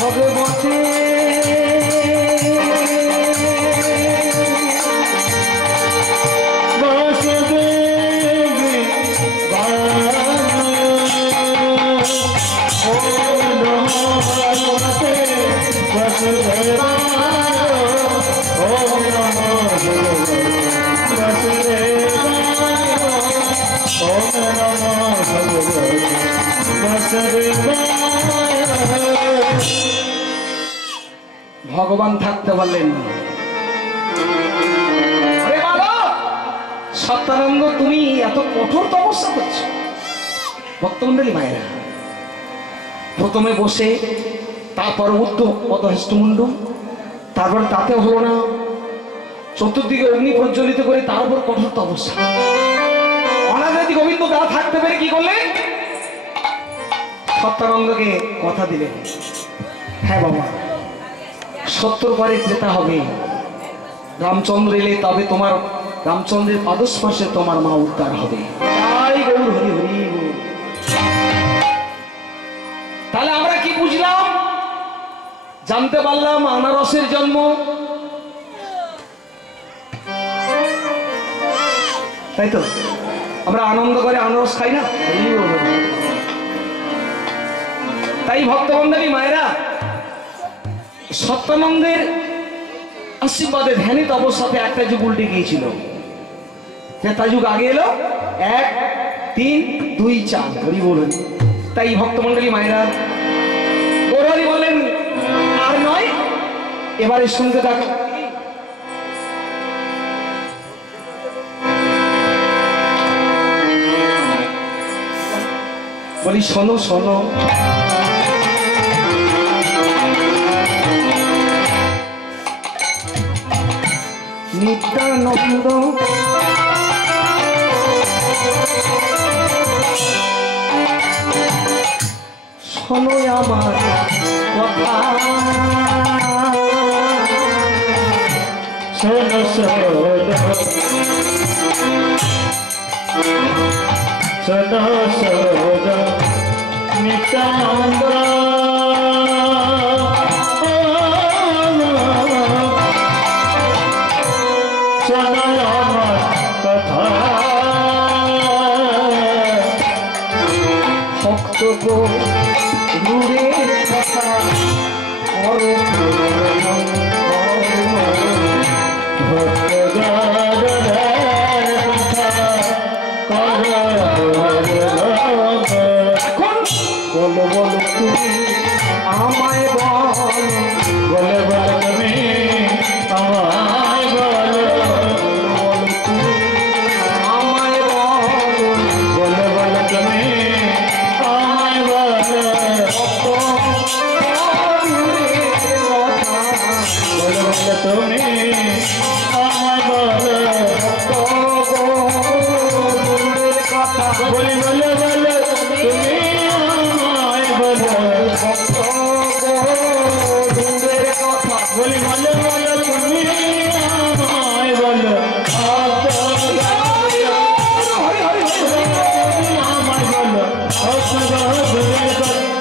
ভগবতে ভগবান থাকতে পারলেন না। আরে বালক সত্যানন্দ, তুমি এত কঠোর তপস্যা করছো। ভক্তমন্ডলী মায়েরা, প্রথমে বসে, তারপর উদ্ধ পদহস্তমুণ্ড, তারপর তাতে হলো না, চতুর্দিকে অগ্নি প্রজ্বলিত করে তার উপর কঠোর তপস্যা। অনাদি গোবিন্দ দা থাকতে পেরে কি করলেন? সত্যানন্দকে কথা দিলেন, হ্যাঁ বাবা, 70 পরে ত্রেতা হবে, রামচন্দ্র এলে তবে তোমার, রামচন্দ্রের পাদস্পর্শে তোমার মা উদ্ধার হবে। তাই গৌর হরি হরি গৌর। তাহলে আমরা কি বুঝলাম? জানতে পারলাম আনারসের জন্ম, তাই তো? আমরা আনন্দ করে আনারস খাই না? তাই ভক্তমন্ডলী মায়েরা, সত্যানন্দের আশীর্বাদে ধ্যানে তপস্যাতে একটা যুগ উল্টে গিয়েছিল। ত্রেতা যুগ আগে এলো, 1 3 2 4 হরি বলুন। তাই ভক্তমন্ডলী মায়েরা গৌরহরি বললেন, আর নয়, এবারে শুনতে থাকো। বলি শোনো শোনো, নিত্যানন্দ শোনো আমার কথা, শোনো শোনো শোনো শোনো নিত্যানন্দ শোনো আমার কথা, ভক্ত গো দূরের কথা করো বলো বলো তুমি আমায় বলো, বলে বলে তুমি আমায় বলো, তুমি আমায় বলো, বলে বলে তুমি আমায় বলো, বলে বলে তুমি আমায় বলো, বলে বলে বলে তুমি আমায় বলো, বলে বলে বলে তুমি আমায় বলো, আমায় বলো,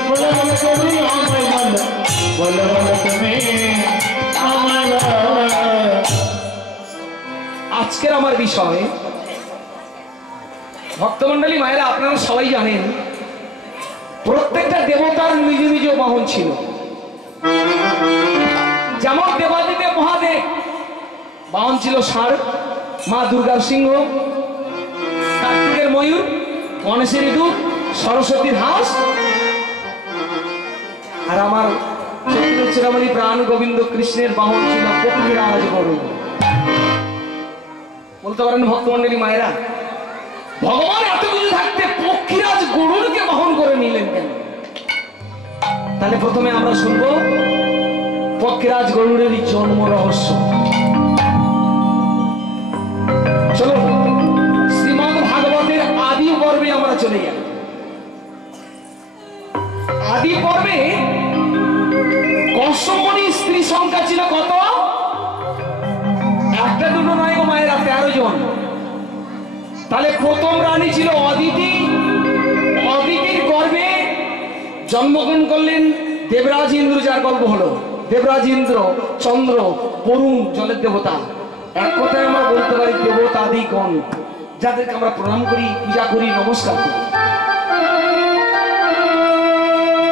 বলে বলে তুমি আমায় বলো, বলে বলে তুমি আমায় বলো। আজকের আমার বিষয় ভক্তমন্ডলী মায়েরা, আপনারা সবাই জানেন প্রত্যেকটা দেবতার নিজ নিজ বাহন ছিল। যেমন দেবাদিদেব মহাদেব বাহন ছিল ষাঁড়, মা দুর্গার সিংহ, কার্তিকের ময়ূর, গণেশের ইঁদুর, সরস্বতীর হাঁস, আর আমার চূড়ামণি প্রাণ গোবিন্দ কৃষ্ণের বাহন ছিল পক্ষীরাজ গরুড়। বলতে পারেন ভক্তমন্ডলী মায়েরা, ভগবান এত কিছু থাকতে পক্ষীরাজ গরুড়কে বহন করে নিলেন কেন? তাহলে প্রথমে আমরা শুনবো পক্ষীরাজ গরুড়ের জন্ম রহস্য। চলো শ্রীমদ্ ভাগবতের আদি পর্বে আমরা চলে যাই। আদি পর্বে কশ্যপমণি স্ত্রী সংখ্যা ছিল কত? একটা দুটো নয় গো মায়েরা, 13 জন। তাহলে প্রথম রানী ছিল অদিতি। অদিতির গর্ভে জন্মগ্রহণ করলেন দেবরাজ ইন্দ্র, যার গর্ভ হলো দেবরাজ ইন্দ্র, চন্দ্র, বরুণ জলের দেবতা। এক কথায় আমরা বলতে পারি দেবতাদিগণ, যাদেরকে আমরা প্রণাম করি, পূজা করি, নমস্কার করি।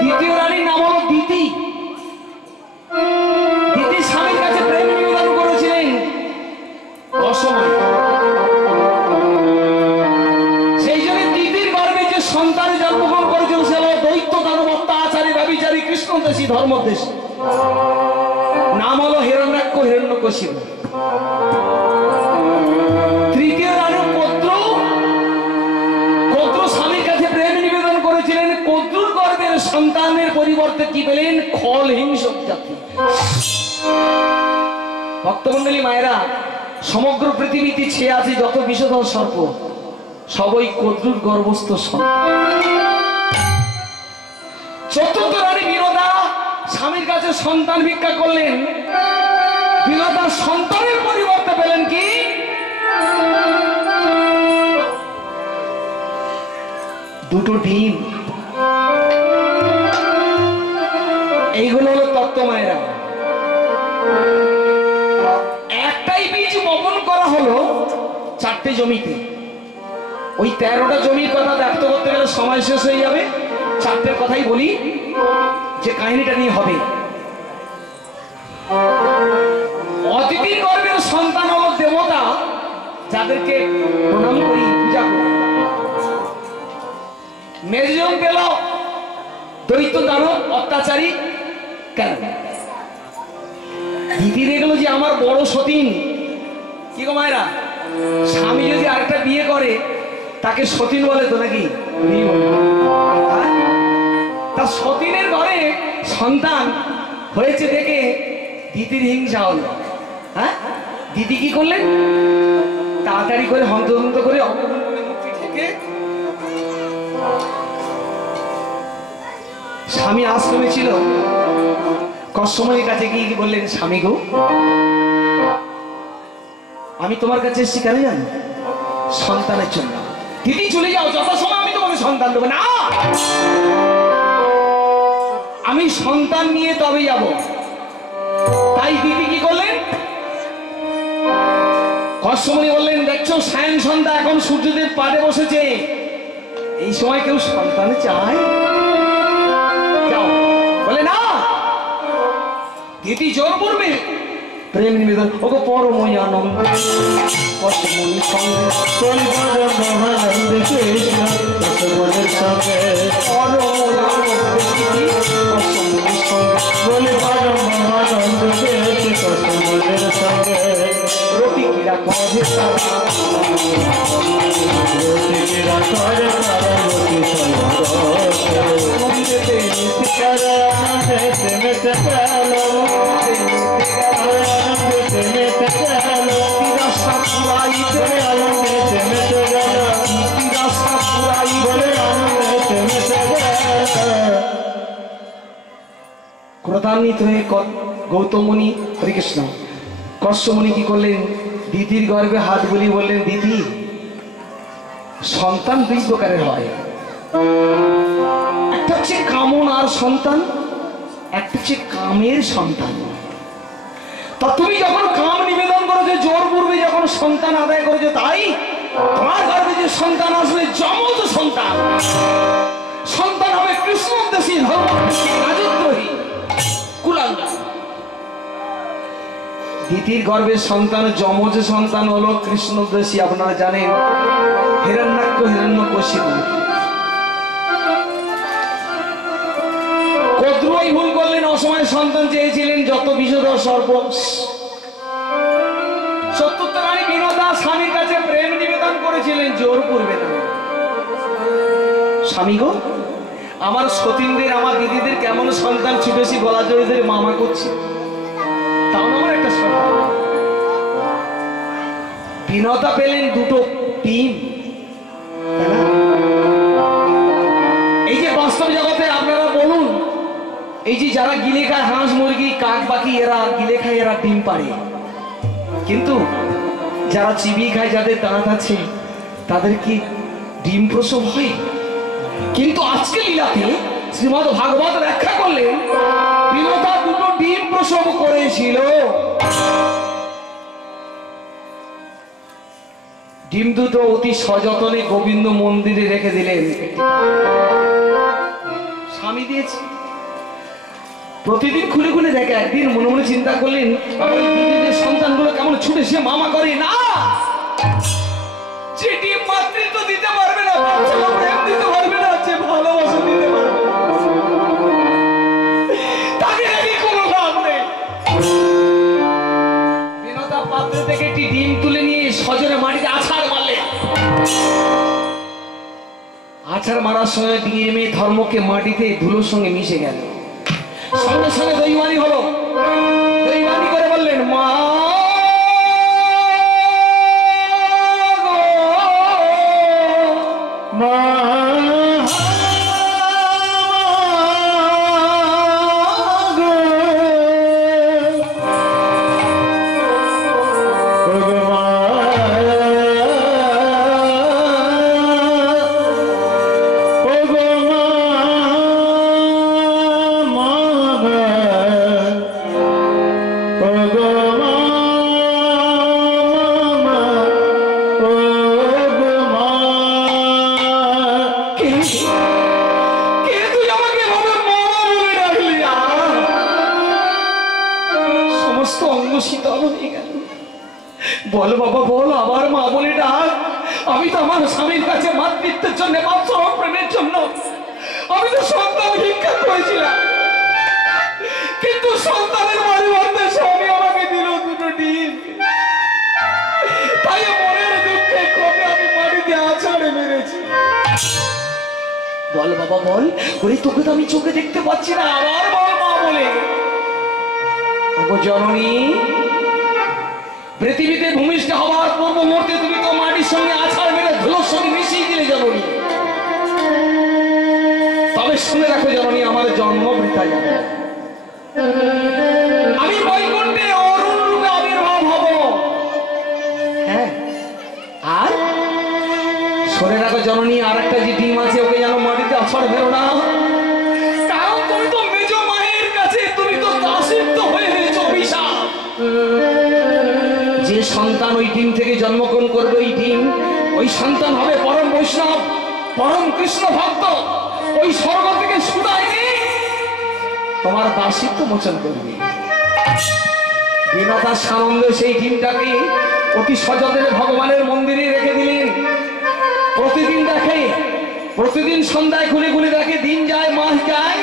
দ্বিতীয় রানীর নাম হলো দিতি। দিতি স্বামীর কাছে প্রেম নিবেদন করেছিলেন অসময়। সেই জন্য দিদির গর্ভে যে সন্তানের জন্মগ্রহণ করেছিল সে হলো দৈত্য দানব অত্যাচারী ব্যভিচারী কৃষ্ণদেশী ধর্মদেশী, নাম হলো হিরণ্যাক্ষ হিরণ্যকশিপু। তৃতীয় রানী কদ্র। কদ্র স্বামীর কাছে প্রেম নিবেদন করেছিলেন। কদ্রুর গর্ভের সন্তানের পরিবর্তে কি পেলেন? খল হিংসক জাতি। ভক্তমন্ডলী মায়েরা, সমগ্র পৃথিবীতে ছেয়ে আছে যত বিষধর সর্প, সবই কদ্রুর গর্ভস্থ সন্তান। চতুর্থ রানী বিনোদা স্বামীর কাছে সন্তান ভিক্ষা করলেন। বিনোদার সন্তানের পরিবর্তে পেলেন কি? দুটো ডিম। এইগুলো হলো তত্ত্ব মায়েরা। একটাই বীজ বপন করা হলো 4টে জমিতে। ওই 13টা জমির কথা ব্যক্ত করতে গেলে সময় শেষ হয়ে যাবে। 4টের কথাই বলি, যে কাহিনীটা নিয়ে হবে। অতিথির গর্ভের সন্তান হলো দেবতা, যাদেরকে প্রণাম করি, পূজা করি। মেজজন পেল দৈত্য দানব অত্যাচারী। কেন? দিদি দেখলো যে আমার বড় সতীন, কি গো মায়েরা, স্বামী যদি আরেকটা বিয়ে করে তাকে সতীন বলে তো নাকি? হ্যাঁ? তা সতীনের ঘরে সন্তান হয়েছে দেখে দিদির হিংসা হলো। হ্যাঁ, দিদি কি করলেন? তাড়াতাড়ি করে হন্তদন্ত করে মূর্তি থেকে স্বামী আশ্রমে ছিল, কশ্যপের কাছে গিয়ে বললেন, স্বামী গো, আমি তোমার কাছে এসেছি কেন জানো? সন্তানের জন্য। দিদি চলে যাও, যথাসময় আমি তোমাকে সন্তান দেবো না। আমি সন্তান নিয়ে তবে যাব। তাই দিদি কি করলেন? কশ্যপমুনি বললেন, দেখছো সায়ন সন্ধ্যা, এখন সূর্যদেব পাড়ে বসেছে, এই সময় কেউ সন্তান চায়? যাও। বলে না, দিদি জোর করবে, প্রেম নিবেদন। ওগো পরমই আনন্দ কশ্যপমুনি সঙ্গে মহানন্দ কৃষ্ণ কশ্যপের সঙ্গে পরমই আনন্দ দিদি কশ্যপমুনির সঙ্গে। বলে পরম মহানন্দ পেয়েছে কশ্যপের সঙ্গে। রফিকিরা করে তারা, রসিকেরা করে তারা রসি সঙ্গে আনন্দেতে আনন্দে মেতে গেল, আনন্দে মেতে গেল, তিরাশা পুরাইতে, আনন্দে মেতে গেল, তিরাশা পুরাইতে। বলে আনন্দে মেতে গেল। ক্রোধান্বিত হয়ে গৌতম মুনি, হরে কৃষ্ণ, কশ্যপমুনি কি করলেন? দিদির গর্ভে হাত বুলিয়ে বললেন, দিদি, সন্তান দুই প্রকারের হয়, একটা হচ্ছে কামনার সন্তান, একটা হচ্ছে কামের সন্তান। তা তুমি যখন কাম নিবেদন করেছো, জোর পূর্বে যখন সন্তান আদায় করেছো, তাই তোমার গর্ভে যে সন্তান আসবে যমজ সন্তান, সন্তান হবে কৃষ্ণোদ্দেশী, ধর্ম রাজদ্রোহী, কুলাঙ্গার। দিদির গর্ভের সন্তান, যমজ সন্তান হলো কৃষ্ণোদ্দেশী, আপনারা জানেন, হিরণ্যাক্ষ, হিরণ্যকশিপু। কদ্রুই ভুল করলেন, অসময়ে সন্তান চেয়েছিলেন, যত বিষধর সর্প। সত্যুত্তর রানী বিনোদা স্বামীর কাছে প্রেম নিবেদন করেছিলেন, জোর করবে না। স্বামী গো, আমার সতীনদের, আমার দিদিদের কেমন সন্তান ছুটেছি, গলা জড়িয়ে ধরে মামা করছি, তাও আমার একটা সন্তান। বিনোদা পেলেন দুটো ডিম। এই যে বাস্তব জগতে আপনারা বলুন, এই যে যারা গিলে খায় হাঁস মুরগি কাক পাখি, এরা গিলে খায়, এরা ডিম পাড়ে, কিন্তু যারা চিবিয়ে খায়, যাদের দাঁত আছে, তাদের কি ডিম প্রসব হয়? কিন্তু আজকে লীলাতে শ্রীমদ ভাগবত ব্যাখ্যা করলেন, বিনোদা দুটো ডিম প্রসব করেছিল। ডিম দুটো অতি সযত্নে গোবিন্দ মন্দিরে রেখে দিলেন। স্বামী দিয়েছে, প্রতিদিন খুলে খুলে দেখে। একদিন মনে মনে চিন্তা করলেন, আমার দিদিদের সন্তানগুলো কেমন ছুটে সে মামা করে না, যে ডিম মাতৃত্ব দিতে পারবে না, বাচ্চাকে প্রেম দিতে পারবে না, যে ভালোবাসা দিতে পারবে না, তাকে রেখে কোনো লাভ নেই। বিনোদা পাত্র থেকে একটি ডিম তুলে নিয়ে সজনে মাটিতে আছাড় মারলেন। আছাড় মারার সময় ডিএমএ ধর্মকে মাটিতে ধুলোর সঙ্গে মিশে গেল। সঙ্গে সঙ্গে দৈবানি হলো। দৈবানি করে বললেন, মা মা বল বাবা বল, আবার মা বলে ডাক। আমি তো আমার স্বামীর কাছে মাতৃত্বের জন্য, প্রেমের জন্য আমি তো সন্তান ভিক্ষা করেছিলাম, কিন্তু সন্তানের পরিবর্তে স্বামী আমাকে দিল দুটো ডিম। তাই মনের দুঃখে কবে আমি মাটিতে আছাড়ে মেরেছি। বাবা বল, ওরে তোকে তো আমি চোখে দেখতে পাচ্ছি না, আবার বল মা বলে। ওগো জননী, পৃথিবীতে ভূমিষ্ঠ হওয়ার পূর্ব মুহূর্তে তুমি তো মাটির সঙ্গে আছাড় মেরে ধুলোর সঙ্গে মিশিয়ে গেলে জননী। তবে শুনে রাখো জননী, আমার জন্ম বৃথা যাবে। আমি বৈকুণ্ঠে অরুণ রূপে আবির্ভাব হব। হ্যাঁ, আর শুনে রাখো জননী, আর একটা যে ডিম আছে ওকে যেন মাটিতে আছাড় মেরো না, কারণ তুমি তো মেজ মায়ের কাছে তুমি তো দাসত্ব হয়ে হয়েছ অভিশাপ। যে সন্তান ওই ডিম থেকে জন্মগ্রহণ করবে, ওই সন্তান হবে পরম বৈষ্ণব, পরম কৃষ্ণ ভক্ত। ওই স্বর্গ থেকে শুনায়নি তোমার দাসিত্ব মোচন করবে। বিনতা সানন্দ সেই ডিমটাকে অতি সযত্নে ভগবানের মন্দিরে রেখে দিলেন। প্রতিদিন দেখে, প্রতিদিন সন্ধ্যায় খুলে খুলে দেখে, দিন যায় মাস যায়।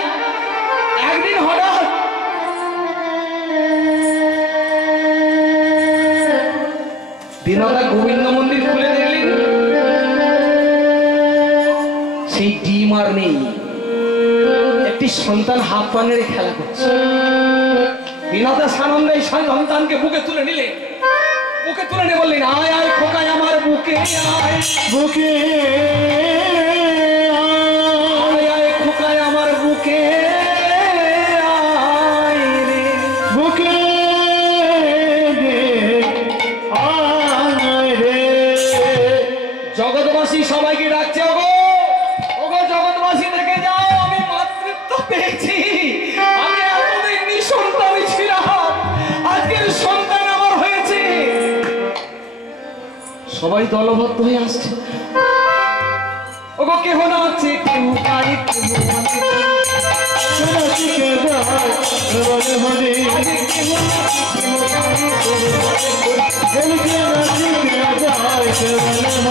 একদিন হঠাৎ বিনতা গোবিন্দ মন্দির খুলে দেখলেন সেই ডিম আর নেই, একটি সন্তান হাত পা নেড়ে খেলা করছে। বিনতা সানন্দ এই সন্তানকে বুকে তুলে নিলে, বুকে তুলে নিয়ে বললেন, আয় আয় খোকায় আমার বুকে আয়, বুকে আয় আয় খোকায় আমার বুকে আয় রে, বুকে আয় রে। জগৎবাসী সবাইকে ডাকছে, ওগো ওগো জগৎবাসী দেখে যাও, আমি মাতৃত্ব পেয়েছি। আমি এতদিন নিঃসন্তানই ছিলাম, আজকের সন্তান আমার হয়েছে। সবাই দলবদ্ধ হয়ে আসছে। ওগো কেহ না আছে, কেহ নাই, কেহ নাই, নাচি কে যায় বলে হরি, আজকে কেহ নাচে, কেহ গায়, কেহ বলে হরি। জলকে নাচি কে যায়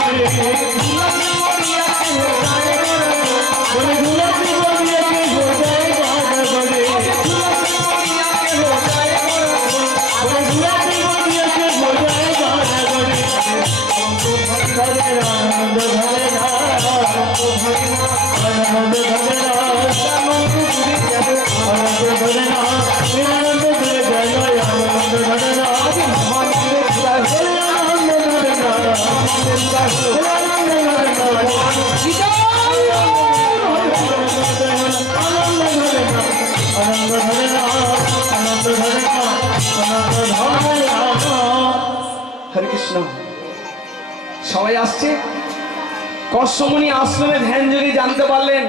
বলে হরি, গুলাবি মরিয়া কেহ গায় গরগর, বলে গুলাবি বলিয়ে কে হো যায় গান বলে, গুলাবি মরিয়া কেহ গায় গরগর। বলে গুলাবি বলিয়ে কে হো যায় গান বলে। ধরে আনন্দ ধরে না, আনন্দ ধরে না, আনন্দ ধরে যাবে, আনন্দ ধরে না, আনন্দ ধরে যায়, আনন্দ ধরে না, আনন্দ ধরে না, আনন্দ ধরে না, আনন্দ ধরে না, আনন্দ ধরে না, আনন্দ ধরে না। হরে কৃষ্ণ। সবাই আসছে। কশ্যমুনি আশ্রমে ধ্যান যোগে জানতে পারলেন